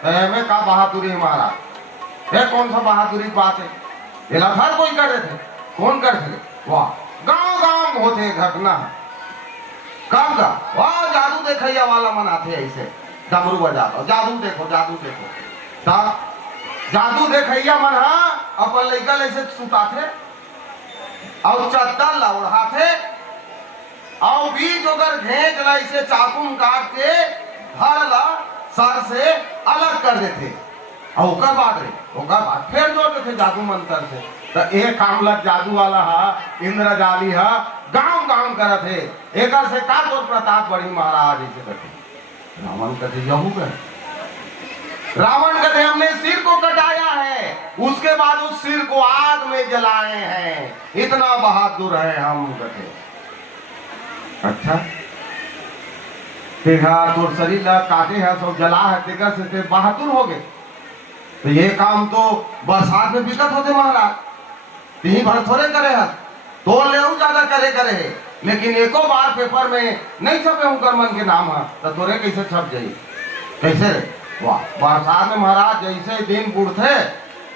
में का बहादुरी महाराज? ये कौन सा बहादुरी बात है? ये हर कोई कर रहे थे, कौन कर थे? वाह गांव गांव में होते घटना कब का वाह जादू देखैया वाला मनाते ऐसे डमरू बजा दो, जादू देखो जादू देखो। जादू देखैया मन अपन लड़का ऐसे सुताथे और चद्दर ला उड़ाथे और बीच अगर घेच ला इसे चाकू काट के धर ला सर से अलग कर देते और ओकर बाद फिर जोड़ते थे जादू मंत्र से। तो एक काम लग जादू वाला है इंद्रजाली है गांव गांव करत है, एक से का तो प्रताप बड़ी महाराज ऐसे करते। रावण कहते यहू कर। रावण कहते हमने सिर को कटाया है, उसके बाद उस सिर को आग में जलाए हैं, इतना बहादुर है हम कहते। अच्छा देखा तो शरीर काटे है सब जला है तेकर से बहादुर हो गए। तो ये काम तो बरसात में दिक्कत होते महाराज, यही भर थोड़े करे है तो ले ज्यादा करे है, लेकिन एको बार पेपर में नहीं छपे उनकर मन के नाम है तो तोरे कैसे छप जाये? कैसे रे? वाह बरसात में महाराज जैसे दिन बुढ़ते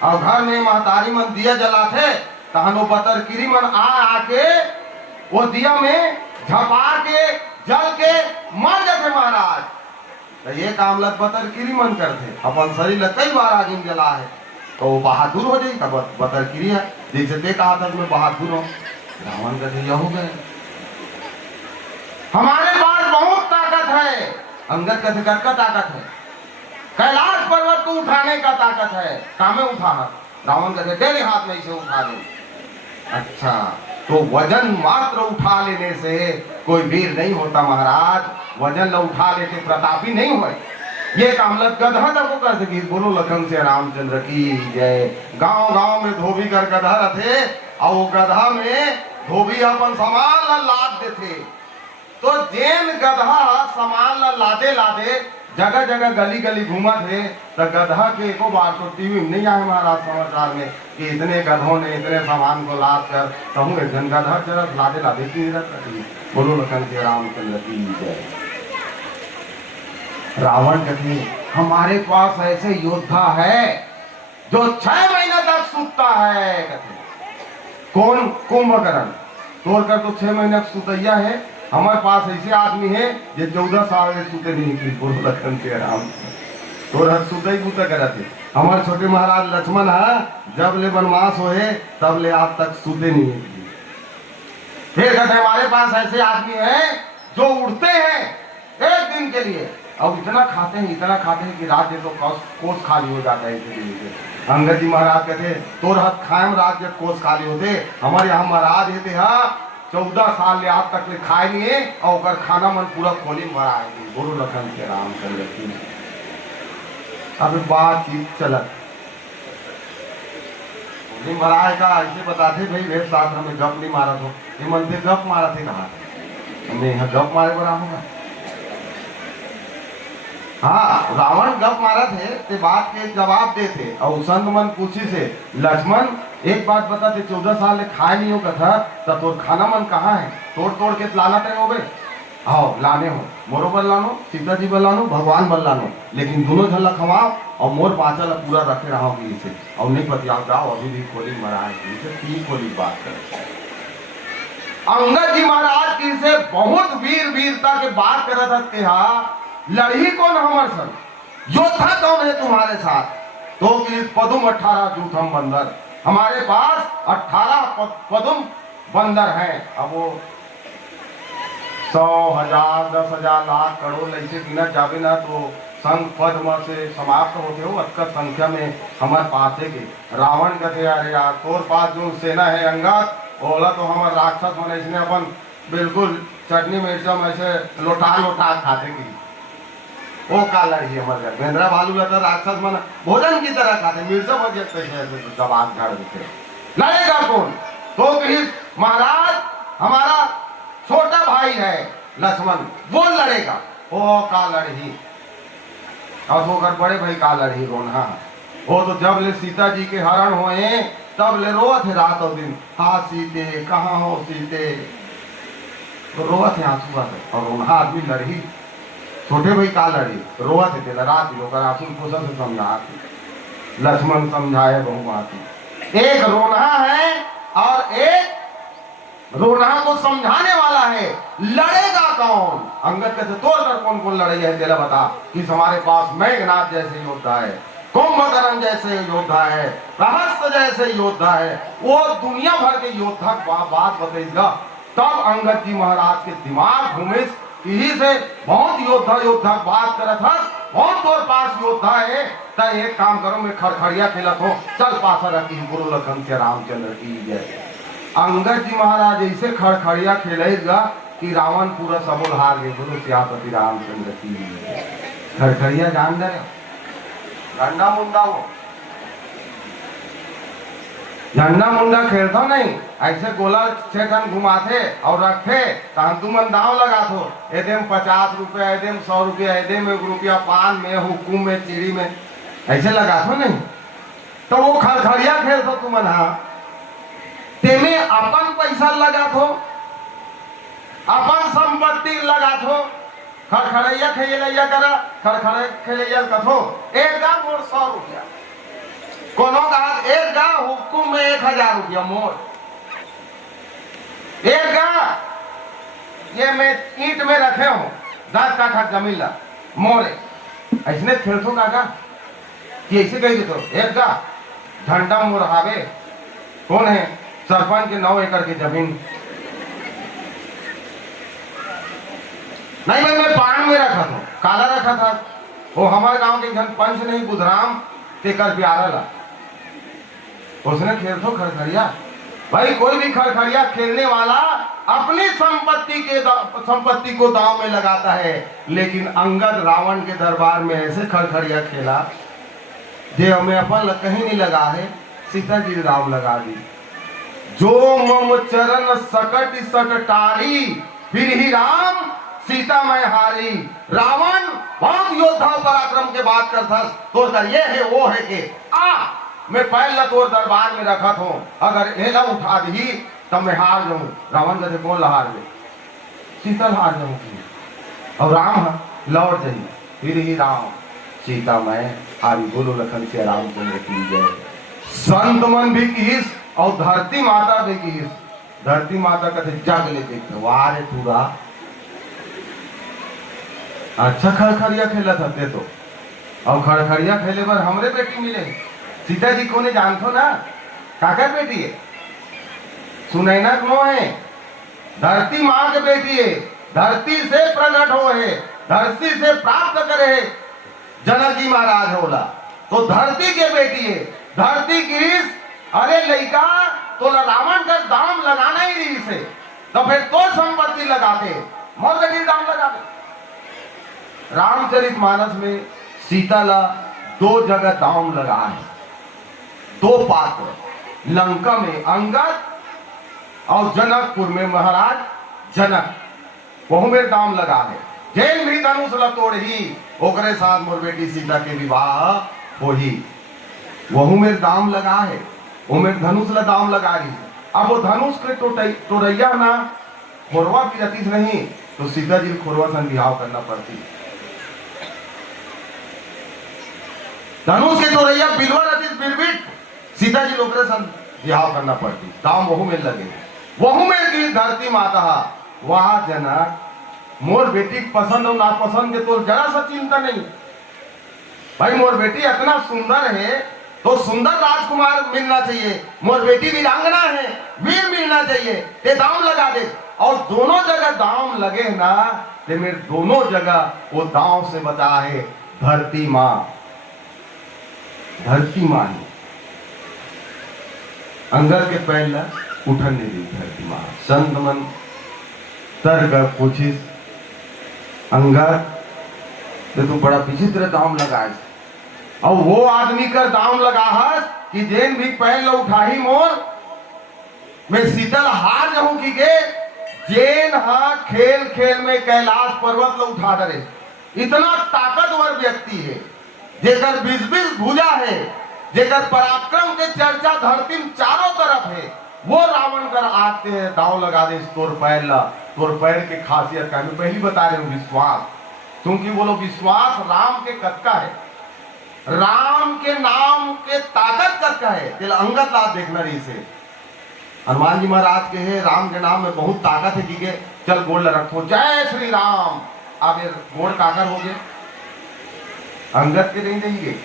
और घर में महतारी मन दिया जलाते तहन वो बतरकिरी मन आके वो दिया में झपा के जल के मर जाते महाराज। तो ये काम लग बतरकिरी मन करते अपन शरीर लग कई बार आग में जला है तो वो बहादुर हो जाए। तब बतरकिरी है जैसे ते कहा था मैं बहादुर हूँ। रावण कहते यह हो गए हमारे पास बहुत ताकत है। अंगद कहते का ताकत है? कैलाश पर्वत को उठाने का ताकत है, कामे उठा। रावण कहते तेरे हाथ में इसे उठा दे। अच्छा तो वजन मात्र उठा लेने से कोई वीर नहीं होता महाराज, वजन ल उठा लेते प्रतापी नहीं हुए। ये काम लग गधा तक को कर सकी। बोलो लखन से रामचंद्र की जय। गांव गांव में धोबी कर गधा रथे और गधा में धोबी अपन सामान लाद देते। तो जेन गधा सामान लादे लादे जगह जगह गली गली घूमा थे तो गधा के एको बार तो टीवी में नहीं आए महाराज समाचार में कि इतने गधों ने इतने सामान को लाद कर कहूँ एक जन गधा चरस लादे लादे की बोलो लखन से रामचंद्र की जय। रावण कहते हमारे पास ऐसे योद्धा है जो 6 महीने तक सूतता है। कहते कौन? कुंभकर्ण तोड़कर तो 6 महीने सुतैया है। हमारे पास ऐसे आदमी है जो 14 साल में सूते नहीं थी। बोलो लखन के राम तोड़ सुते बूता करते। हमारे छोटे महाराज लक्ष्मण है जब ले वनवास होए तब ले आज तक सूते नहीं है। फिर कहते हमारे पास ऐसे आदमी है जो उड़ते हैं एक दिन के लिए अब इतना खाते हैं कि राज्य तो कोस खाली हो जाता है इसी लिए से। अंगद जी महाराज कहते तोर हाथ खाएम राज्य कोस खाली होते। हमारे यहाँ महाराज हेते हाँ 14 साल ले आज तक ले खाए लिए और ओकर खाना मन पूरा खोली भरा है गुरु लखन के राम चंद्र की। अब बातचीत चलत महाराज का ऐसे बताते भाई मेरे साथ हमें गप नहीं मारा तो ये मन से गप मारा थे कहा हमने यहाँ गप मारे बना होगा। हाँ रावण गप मारा थे ते बात के जवाब देते और संत मन पूछी से लक्ष्मण एक बात बताते 14 साल ले खाए नहीं होगा था तब तोर खाना मन कहाँ है तोड़ तोड़ के लाना तय हो गए। आओ लाने हो मोरो बल लानो सीता जी बल लानो भगवान बल लानो लेकिन दोनों झल्ला खवाओ और मोर बाचा ला पूरा रखे रहो इसे और नहीं पति आप जाओ अभी भी खोली मराए खोली बात कर। अंगद जी महाराज की से बहुत वीरता के बात कर रहा था लड़ी कौन हमारे संग योद्धा कौन है तुम्हारे साथ तो कि इस पदुम 18 जूठम बंदर हमारे पास 18 पदुम बंदर हैं। अब वो 100 1000 10,000 लाख करोड़ ऐसे गिना जावे ना तो संघ पद में से समाप्त होते हो अक्कर संख्या में हमारे पास है कि रावण कहते अरे यार तोर पास जो सेना है अंगद बोला तो हमारे राक्षस मन इसने अपन बिल्कुल चटनी मिर्चा में ऐसे लोटा खाते की वो का लड़ी हमारे घर मेंद्रा भालू रहता राक्षस मन भोजन की तरह खाते मिर्चा में कैसे जवाब झाड़ देते लड़ेगा कौन तो कि महाराज हमारा छोटा भाई है लक्ष्मण वो लड़ेगा वो का लड़ी और वो कर बड़े भाई का लड़ी रोना वो तो जब ले सीता जी के हरण हुए तब ले रोत है रात और दिन हाँ सीते कहाँ हो सीते तो रोत है आंसू और रोना आदमी लड़ी छोटे भाई का लड़ी रोत है तेरा रात लोग आंसू कुशल से समझा लक्ष्मण समझाए बहुमाती एक रोना है और एक रोना को समझाने वाला है लड़ेगा कौन अंगद कहते तोड़ कर कौन कौन लड़ेगा है तेरा बता कि हमारे पास मेघनाथ जैसे योद्धा है कुंभकर्ण जैसे योद्धा है रहस्य जैसे योद्धा है वो दुनिया भर के योद्धा बात बताएगा। तब अंगद जी महाराज के दिमाग घूमे यही से बहुत योद्धा बात करत था बहुत तोर पास योद्धा है तो एक काम करो मैं खड़खड़िया खेलत हो चल पासा रखी गुरु लखन से रामचंद्र की जय। अंगद जी महाराज ऐसे खड़खड़िया खेलेगा कि रावण पूरा सबूल हार गए गुरु सियापति रामचंद्र की जय। खड़खड़िया जान रहे झंडा मुंडा वो झंडा मुंडा खेलता नहीं ऐसे गोला 6 टन घुमाते और रखे तुमन दाव लगा थो एदम 50 रुपया एदम 100 रुपया एदम 1 रुपया पान में हुकुम में चिड़ी में ऐसे लगा थो नहीं तो वो खड़खड़िया खेलता तुमन हाँ तेमे अपन पैसा लगा थो अपन संपत्ति लगा थो खड़खड़ैया खेलैया करा खड़खड़े खेलैया कथो एक गा मोर 100 रुपया कोनो का एक गा हुकुम में 1000 रुपया मोर एक गा ये मैं ईंट में रखे हूँ 10 काठा जमीन ला मोरे ऐसने खेलतो का कि ऐसे कही देतो एक गा झंडा मोर हावे कौन है सरपंच के 9 एकड़ की जमीन नहीं भाई मैं पान में रखा था काला रखा था वो हमारे गांव के जन पंच नहीं बुधराम तेकर प्यारा ला उसने खेल तो खड़खड़िया भाई कोई भी खड़खड़िया खेलने वाला अपनी संपत्ति को दांव में लगाता है लेकिन अंगद रावण के दरबार में ऐसे खड़खड़िया खेला जे हमें अपन कहीं नहीं लगा है सीता जी राम लगा दी जो मम चरण सकट सकटारी फिर ही राम सीता मैं हारी। रावण बहुत योद्धा पराक्रम के बात करता तो कर ये है वो है के मैं पहले तोर दरबार में रखा था अगर एला उठा दी तब मैं हार जाऊं। रावण कहते कौन हार गए सीता हार जाऊंगी और राम लौट जाइए फिर ही राम सीता मैं हारी बोलो लखन से रामचंद्र की जय। संत मन भी किस और धरती माता भी किस धरती माता कहते जग ले देखते वारे पूरा अच्छा खड़खड़िया खेला था तो और खड़खड़िया खेले पर हमरे बेटी मिले सीता जी को ने जानतो ना काकर बेटी है सुनैना कौन है धरती माँ के बेटी है धरती से प्रकट हो है धरती से प्राप्त करे जनक जी महाराज होला। तो धरती के बेटी है, धरती की अरे लड़का तो रावण का दाम लगाना ही रही से, तो फिर तो संपत्ति लगाते मोर गटी दाम लगाते। रामचरितमानस में सीता ला 2 जगह दाम लगा है, 2 पात्र, लंका में अंगद और जनकपुर में महाराज जनक, वहू में दाम लगा है। जैन भी धनुष ला तोड़ ही ओकरे साथ मोर बेटी सीता के विवाह हो ही, वहू में दाम लगा है, वो में धनुष ला दाम लगा रही है। अब वो धनुष के तोड़ैया ना खोरवा की जाती नहीं, तो सीता जी खोरवा सन बिहाव करना पड़ती। धनुष के तोड़ैया बिलवा रहती बिरबिट, सीता जी लोकरे सन बिहाव करना पड़ती। दाम वहू में लगे, वहू में की धरती माता वहां जनक मोर बेटी पसंद और नापसंद के तो जरा सा चिंता नहीं। भाई मोर बेटी इतना सुंदर है तो सुंदर राजकुमार मिलना चाहिए, मोर बेटी वीरांगना है, वीर मिलना चाहिए, ये दाम लगा दे। और दोनों जगह दाम लगे ना, ते मेरे दोनों जगह वो दांव से बचा है धरती माँ, धरती माँ ही अंगर के पहला उठन नहीं दी धरती माँ। संत मन तर्क पूछिस अंगर तो तू बड़ा विचित्र दाम लगाए, और वो आदमी कर दाम लगा है कि जेन भी पहल उठाही मोर मैं शीतल हार जाऊं की गे, जेन हा खेल खेल में कैलाश पर्वत लो उठा करे। इतना ताकतवर व्यक्ति है, जेकर 20-20 भुजा है, जेकर पराक्रम के चर्चा धरती में चारों तरफ है, वो रावण कर आते हैं दांव लगा दे तोर पैर ला। तोर पैर के खासियत का मैं पहली बता रहे हूँ, विश्वास, क्योंकि वो लोग विश्वास राम के कक्का है, राम के नाम के ताकत कक्का है। तेल अंगद लाभ देखना रही से हनुमान जी महाराज के है, राम के नाम में बहुत ताकत है जी के, चल गोड़ रखो जय श्री राम, अब गोड़ काकर हो गए, अंगद के नहीं देंगे,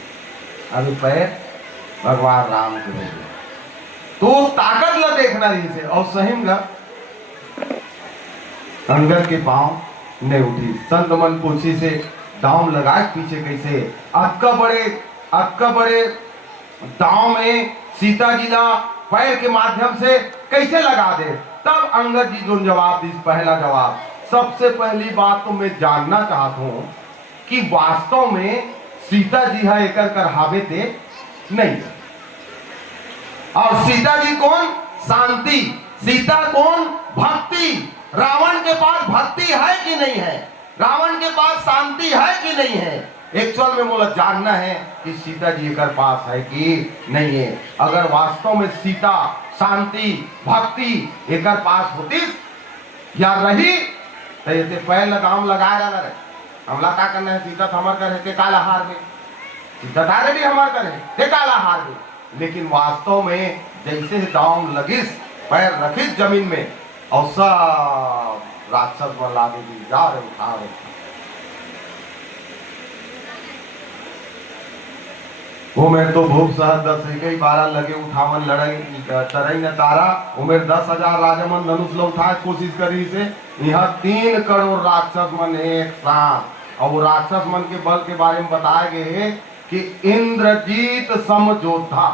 अभी पैर भगवान राम के हो गए। तो ताकत ला देखना रही से, और सही अंगद के पांव ने उठी। संत मन पूछी से दांव लगाए पीछे कैसे, अक्का बड़े दांव में सीता जी ला पैर के माध्यम से कैसे लगा दे। तब अंगद जी जो जवाब दी, पहला जवाब, सबसे पहली बात तो मैं जानना चाहता हूं कि वास्तव में सीता जी है एक करहावे थे नहीं, और सीता जी कौन, शांति, सीता कौन, भक्ति। रावण के पास भक्ति है कि नहीं है, रावण के पास शांति है कि नहीं है, एक्चुअल में मुझे जानना है कि सीता जी के पास है कि नहीं है। अगर वास्तव में सीता शांति भक्ति एक पास होती या रही तो ये पहले काम लगाया जाना रहे, हमला क्या करना है, सीता तो हमार करे के काला हार में, सीता तारे भी हमार करे के काला हार में। लेकिन वास्तव में जैसे दांव लगिस, पैर रखिस जमीन में, और सब राक्षस बला दे जा रहे उठा रहे। वो मेरे तो भूख सहद 10-11-12 लगे उठावन लड़ाई तरई न तारा, वो मेरे 10,000 राजमन धनुष लो उठाए कोशिश करी से, यहाँ 3 करोड़ राक्षस मन एक साथ। और वो राक्षस मन के बल के बारे में बताए गए है कि इंद्रजीत सम योद्धा,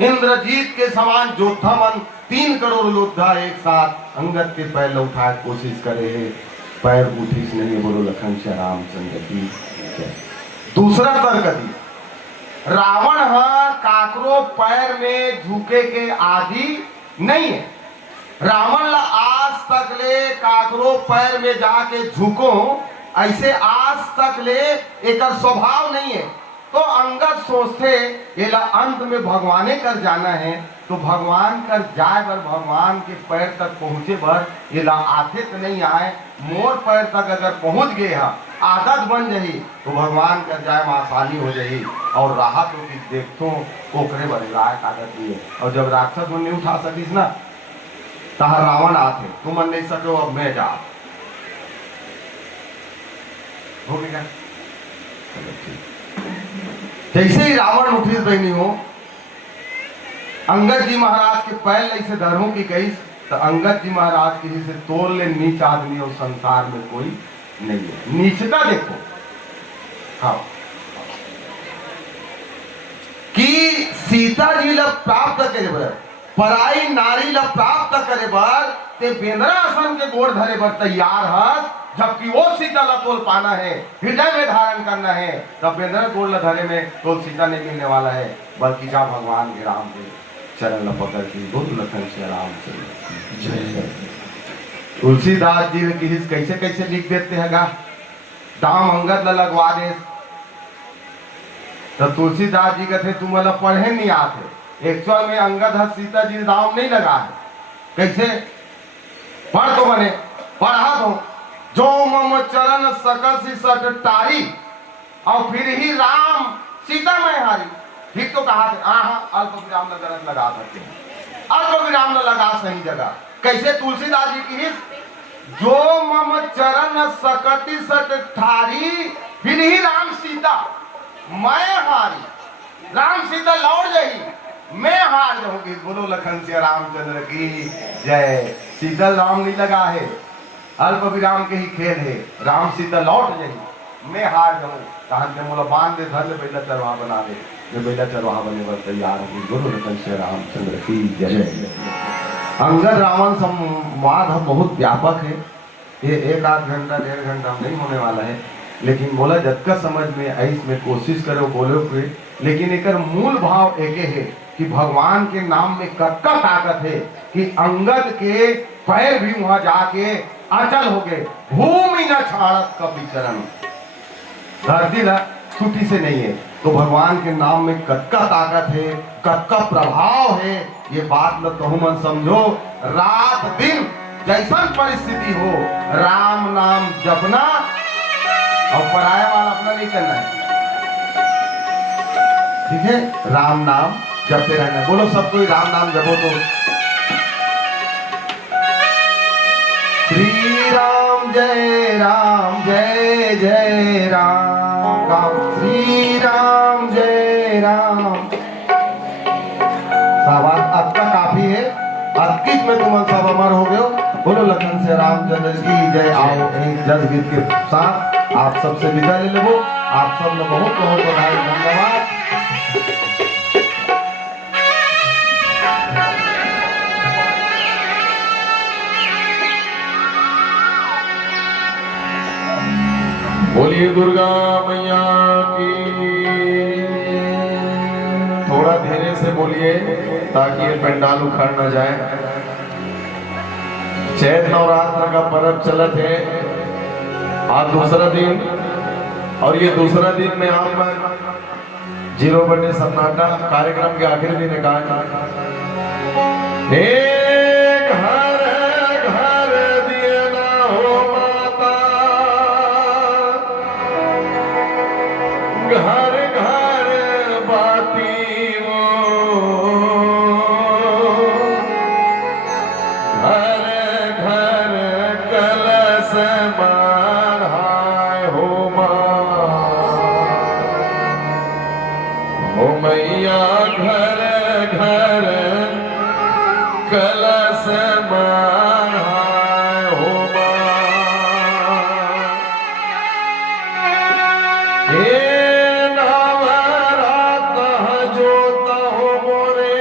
इंद्रजीत के समान योद्धा मन 3 करोड़ योद्धा एक साथ अंगद के पैर उठाए कोशिश करे है, पैर उठीस नहीं। बोलो लखन श्री रामचंद्र की। दूसरा तर्क दी, रावण काकरो पैर में झुके के आदि नहीं है, रावण ला आज तक ले काकरो पैर में जाके झुको ऐसे आज तक ले एक स्वभाव नहीं है। तो अंगद सोचते ये अंत में भगवाने कर जाना है, तो भगवान कर जाए बर, भगवान के पैर तक पहुंचे बर ये ला आते तो नहीं आए, मोर पैर तक अगर पहुंच गए हा आदत बन जाही तो भगवान कर जाए में आसानी हो जाही। और राहत होगी देखो कोकरे बड़े लायक आदत भी है। और जब राक्षस मन नहीं उठा सकीस ना, तहा रावण आते, तुम मन नहीं सको अब मैं जा, हो गया। चलो ठीक, जैसे ही रावण उठी बहनी हो, अंगद जी महाराज के पैर ऐसे धरहूं की कही, तो अंगद जी महाराज किसी से तोड़ ले नीच आदमी और संसार में कोई नहीं है। नीचता देखो, हाँ, कि सीता जी ला प्राप्त करे बर, पराई नारी ला प्राप्त करे बर ते बेंद्रासन के गोड़ धरे बर तैयार हस, जबकि वो सीता ला तोल पाना है, हृदय में धारण करना है, तब बेंद्र गोड़ ला धरे में तो सीता नहीं मिलने वाला है, बल्कि जा भगवान के राम के चरण ला पकड़ के बोल लखन से राम से जय। तुलसीदास जी की हिस कैसे कैसे लिख देते हैं गा, दाम अंगद ला लगवा दे, तो तुलसीदास जी कहते तुम मतलब पढ़े नहीं आते, एक्चुअल में अंगद हर सीता जी दाम नहीं लगा है, कैसे पढ़ तो बने, पढ़ा तो जो मम चरण सकल सी सट टारी, और फिर ही राम सीता मैं हारी, ठीक तो कहा थे, हाँ अल्प विराम न गलत लगा सकते हैं, अल्प विराम न लगा सही जगह, कैसे तुलसीदास जी की हिस, जो मम चरण सकति सट ठारी, फिर ही राम सीता मैं हारी, राम सीता लौट जाई, मैं हार जाऊंगी, बोलो लखन से रामचंद्र की जय। सीता राम नहीं लगा है, अल्प विराम के ही खेल है, राम सीता लौट जाई, मैं हार जाऊं, कहां से मोला बांध दे, धर ले बेला चरवाहा बना दे, मैं बेला चरवाहा बने पर तैयार हूँ, बोलो लखन से रामचंद्र की जय। अंगद रावण संवाद बहुत व्यापक है, ये एक आध घंटा 1.5 घंटा नहीं होने वाला है, लेकिन बोला जब समझ में आई इसमें कोशिश करो बोलो हुए, लेकिन एक मूल भाव एक है कि भगवान के नाम में कत्का ताकत है कि अंगद के पैर भी वहां जाके अचल हो गए, भूमि न छाड़त कभी चरण, धरती न छुट्टी से नहीं है, तो भगवान के नाम में कत्का ताकत है, कत्का प्रभाव है, ये बात न तो मन समझो, रात दिन जैसा परिस्थिति हो राम नाम जपना, और पराया वाला अपना नहीं करना है, ठीक है, राम नाम जपते रहना, बोलो सब कोई राम नाम जपो तो, श्री राम जय जय राम, श्री राम जय राम, साबान अब का काफी है, 21 में तुम सब अमर हो गए, बोलो लखन से रामचंद्र की जय। आओ एक जस गीत के साथ आप सबसे विदा ले लो, आप सब लोग बहुत बहुत बधाई, धन्यवाद। बोलिए दुर्गा मैया की, थोड़ा धीरे से बोलिए ताकि ये पंडाल उखड़ न जाए। चैत नवरात्र का पर्व चलत है, आज दूसरा दिन, और ये दूसरा दिन में आप पर 0 बटे सन्नाटा कार्यक्रम के आखिरी दिन का एक हर घर दिए ना हो माता, घर घर बाती वो, घर घर कलश माढ़ाए हो माँ, हो मैया घर घर कलश माढ़ाए हो माँ, हे नवरात जोता हो मोरे,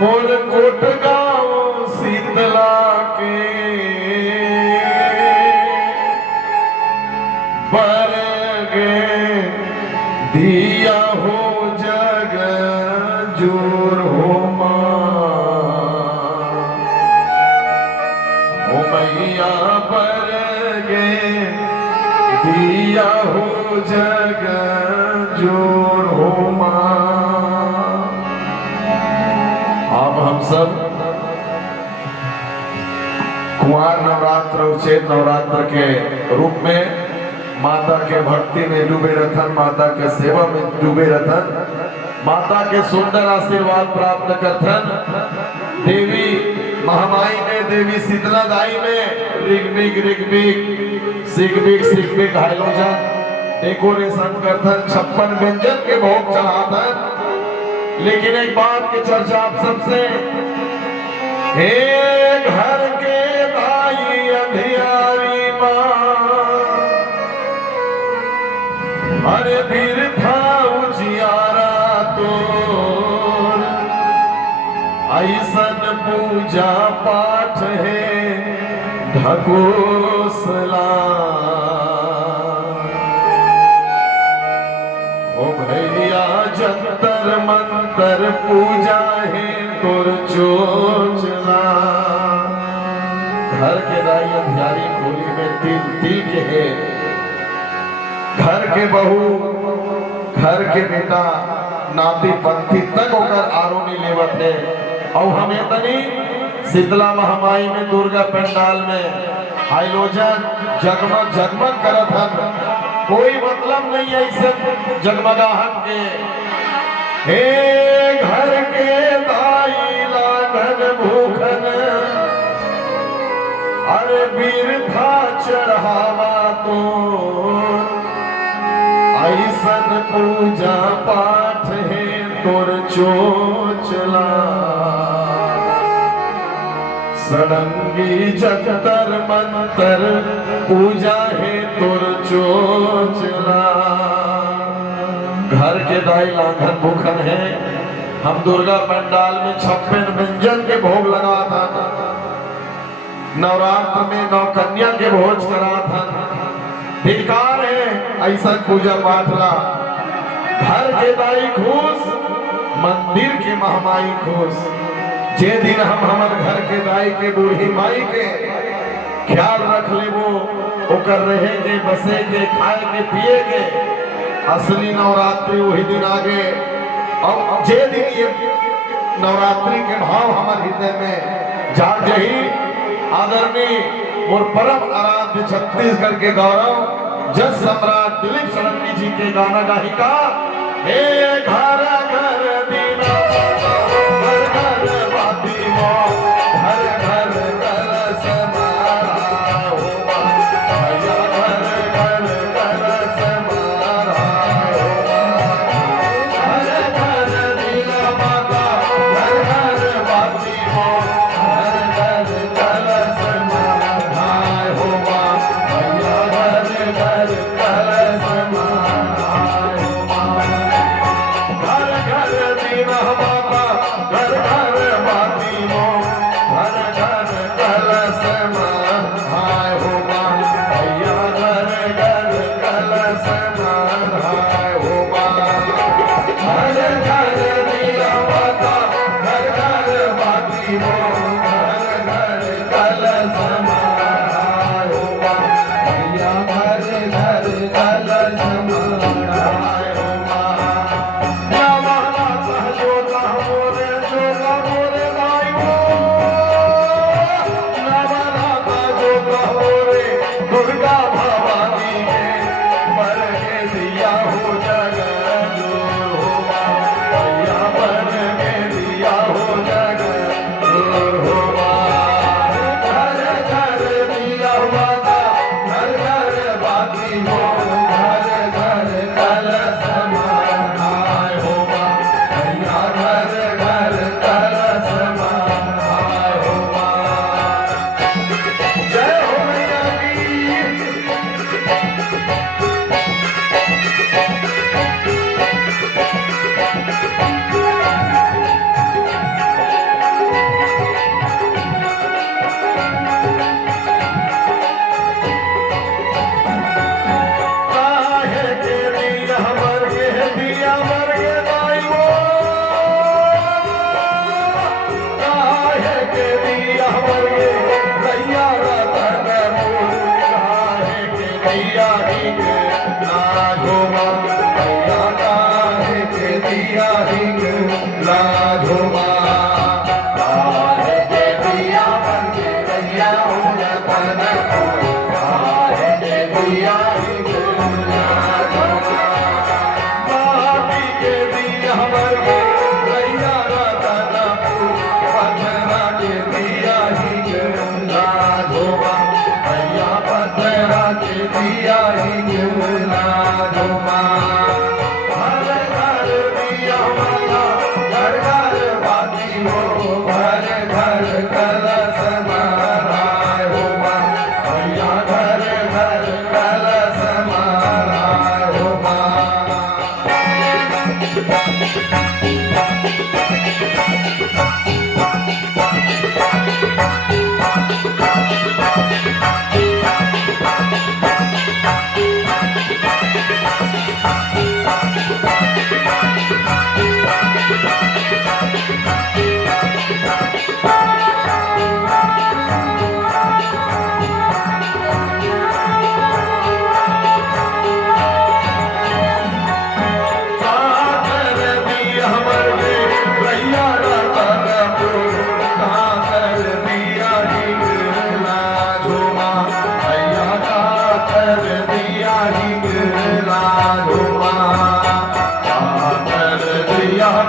मोर कोट गाँव शीतला के, बरगे दिया हो जग जोर हो माँ, हो मैया बरगे दिया हो जग जोर हो माँ। अब हम सब कुमार नवरात्र और चैत नवरात्र के रूप में माता के भक्ति में डूबे रथन, माता के सेवा में डूबे रथन, माता के सुंदर आशीर्वाद प्राप्त करथन, देवी महामाई में, देवी शीतला दाई में ऋग्विक सिग्विक हाइलोजन डेकोरेशन करथन, 56 व्यंजन के भोग चढ़ाथन। लेकिन एक बात की चर्चा आप सबसे, हे घर के ऐसन पूजा पाठ है ढकोसला ओ भैया जंतर मंतर पूजा है तुर चोचला। घर के दाई अंधियारी खोली में तिल तिल के है, घर के बहू घर के बेटा नाती पंथी तक होकर आरोनी लेवत है। और हमें तनी शीतला महामाई में दुर्गा पंडाल में हाइलोजन जगमग जगमग करत हन, कोई मतलब नहीं ऐसे जगमगाहट के। हे घर के दाई लागन भूखन अरे बिरथा चढ़ावा तो ऐसन पूजा पाठ है तोर चोचला। सड़ंगी जंतर मंतर पूजा है तोर चोचला। घर के दाई लांघन भूखन है, हम दुर्गा पंडाल में 56 व्यंजन के भोग लगा था, नवरात्र में 9 कन्या के भोज करा था। धिक्कार है ऐसा पूजा पाठ ला। घर के दाई खुश, मंदिर के महामाई खुश। जे दिन हम हमार घर के दाई के बूढ़ी माई के ख्याल रख ले वो ओकर रहे के बसे के खाए के पिए के असली नवरात्रि वही दिन आगे। और जे दिन ये नवरात्रि के भाव हमारे हृदय में जाग जही आदरणीय और परम आराध्य छत्तीसगढ़ के गौरव जज सम्राट दिलीप सड़ंगी जी के गाना गाहिका हे घर घर दीना घर घर बाती मो घर घर कलश मारा हो भैया घर घर कलश मारा हो घर घर दीना माता घर घर बाती मो घर घर कलश मारा हो भैया घर घर कलश मारा घर घर दीना माता घर घर बाती मो घर घर कलश माय हो भैया घर घर कलश माय हो घर घर दीना माता घर घर बाती मो घर घर कलश माय हो भैया घर घर कलश माय हो दुर्गा भवानी के पर के दिया हो जगत हो भैया पर के दिया हो जगत हो घर घर दिया माता घर घर बाती हो घर घर कलश माय हो भैया घर घर कलश माय हो जय हो मैया की। काहे के दिया मर के दाई वो काहे के दिया मर के भैया रतन मोर काहे के भैया ही के लाघोमा भैया काहे के दिया ही के लाघोमा काहे के दिया मर के भैया हो रतन मोर काहे के भैया ही के लाघोमा बाती के दिया मर के भैया रतन पथरा के दिया ही के लाघोमा भैया पथरा के दिया ही के लाघोमा घर घर दिया माता घर घर बाती हो घर घर कलश माराय हो भैया घर घर कलश माराय हो Thank you.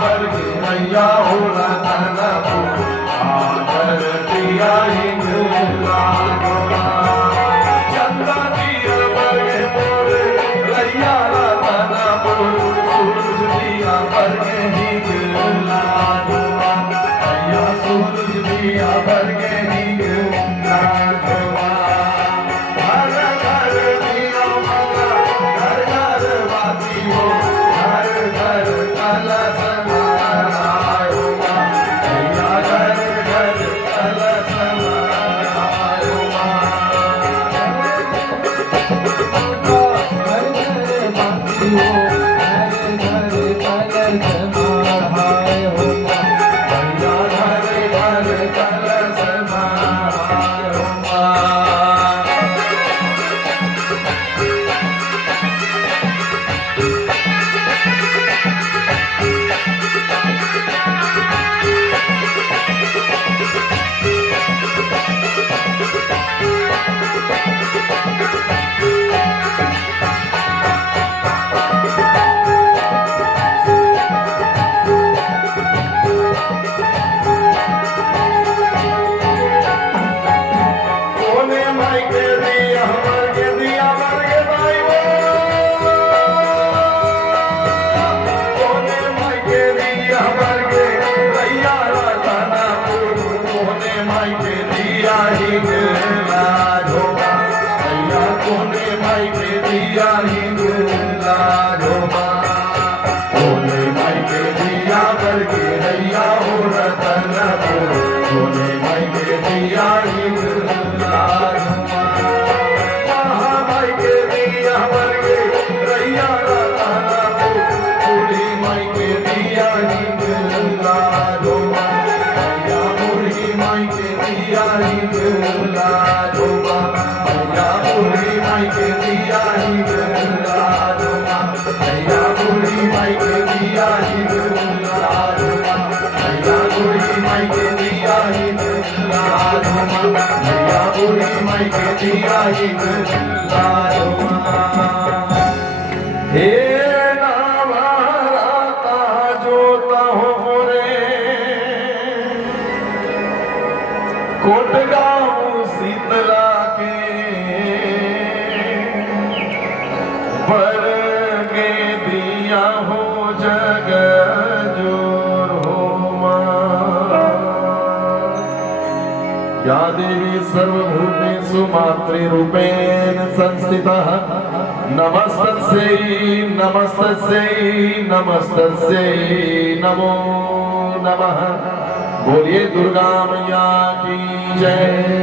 भर के नैया हो रतन आकर दिया हिंगला चंदा दिया भर के मोरे नैया रतन सूरज दिया भर के हिंगला नैया सूरज दिया भर के हिंगला घर घर दिया मगा घर घर बाती हो घर घर कलश मायो नैया घर घर कलश मायो घर घर बाती हो घर घर कलश माढ़ाय हो नैया घर घर कलश मायो कोने माई के दिया भर के दिया भर के भाई वो कोने माई के दिया भर के भैया राताना कोने माई के दिया हिंगला झोबा भैया कोने माई के दिया हिंगला झोबा कोने माई के दिया भर के भैया हो रतन कोने माई के दिया हिंगला महामाई के दिया भर के रैया रताना बूढ़ी माई के दिया हिंगला झोबा भैया बूढ़ी माई के दिया हिंगला झोबा भैया बूढ़ी माई के दिया हिंगला झोबा भैया बूढ़ी माई के दिया हिंगला झोबा भैया बूढ़ी माई के दिया हिंगला झोबा भैया बूढ़ी माई के दिया हिंगला झोबा हे नावाराता जोता हो रे कोटगांव शीतला के पर के दिया हो जग जोर हो या देवी सर्वभूतेषु मातृरूपेण संस्थितः नमस्तस्यै नमस्तस्यै नमस्तस्यै नमो नमः बोलिए दुर्गा मैया की जय।